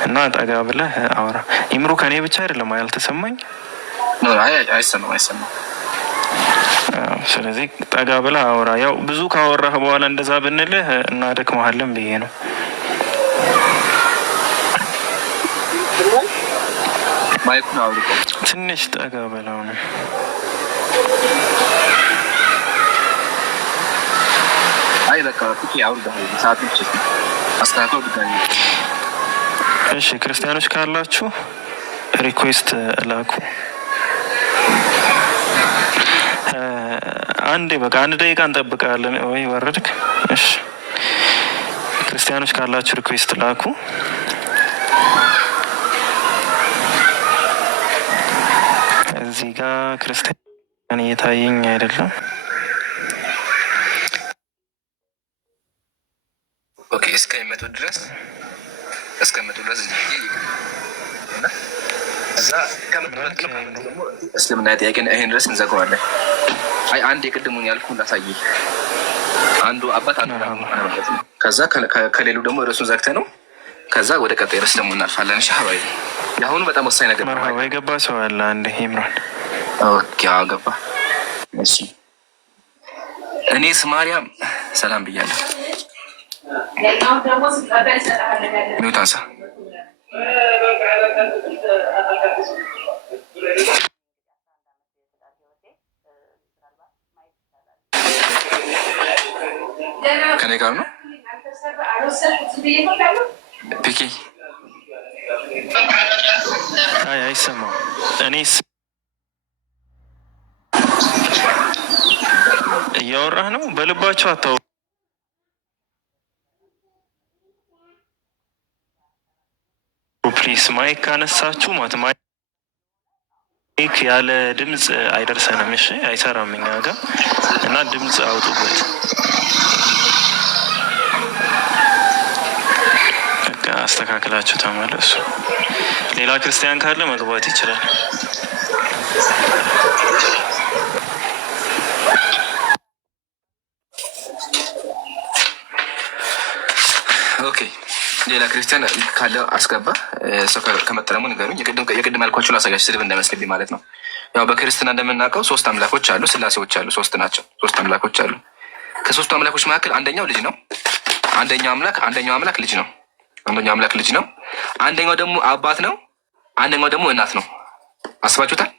እና ጠጋ ብለህ አውራ። ይምሩ ከኔ ብቻ አይደለም ያልተሰማኝ። አይሰማም። ስለዚህ ጠጋ ብለህ አውራ። ያው ብዙ ካወራህ በኋላ እንደዛ ብንልህ እናደክመሃለን ብዬ ነው። ማይኩን አውርቀው ትንሽ ጠጋ በለው ነው። አይ በቃ ፍቄ አውርደው ሰዓት ብቻ አስተካክለው ድጋሚ። እሺ ክርስቲያኖች ካላችሁ ሪኩዌስት ላኩ። አንዴ በቃ 1 ደቂቃ እንጠብቃለን። ወይ ወረድክ? እሺ ክርስቲያኖች ካላችሁ ሪኩዌስት ላኩ። እዚህ ጋር ክርስቲያን እየታየኝ አይደለም። ኦኬ እስከሚመጡ ድረስ እዛ እስልምና ጥያቄ ይሄን ድረስ እንዘጋዋለን። አይ አንድ የቅድሙን ያልኩ እንዳሳይ አንዱ አባት አንዱ ማለት ነው። ከዛ ከሌሉ ደግሞ ርዕሱን ዘግተ ነው። ከዛ ወደ ቀጣይ ርዕስ ደግሞ እናልፋለን። እሺ ሀባይ የአሁኑ በጣም ወሳኝ ነገር ነው። የገባ ሰው አለ አንድ ይምራል። ኦኬ ገባ። እሺ እኔስ ማርያም ሰላም ብያለሁ። ሚውታንሳ ከኔ ጋር ነው ፒኬ። አይ አይሰማም። እኔስ እያወራህ ነው። በልባቸው አታው ፕሊስ ማይክ ካነሳችሁ ማይክ ያለ ድምፅ አይደርሰንም። እሺ አይሰራም እኛ ጋር እና ድምፅ አውጡበት። አስተካክላችሁ ተመለሱ። ሌላ ክርስቲያን ካለ መግባት ይችላል። ኦኬ ሌላ ክርስቲያን ካለ አስገባ። ሰው ከመጣ ደግሞ ንገሩኝ። የቅድም ያልኳቸው ላሳያችሁ፣ ስድብ እንዳይመስልብኝ ማለት ነው። ያው በክርስትና እንደምናውቀው 3 አምላኮች አሉ፣ ስላሴዎች አሉ። 3 ናቸው። 3 አምላኮች አሉ። ከ3ቱ አምላኮች መካከል አንደኛው ልጅ ነው። አንደኛው አምላክ ልጅ ነው። አንደኛው ደግሞ አባት ነው። አንደኛው ደግሞ እናት ነው። አስባችሁታል?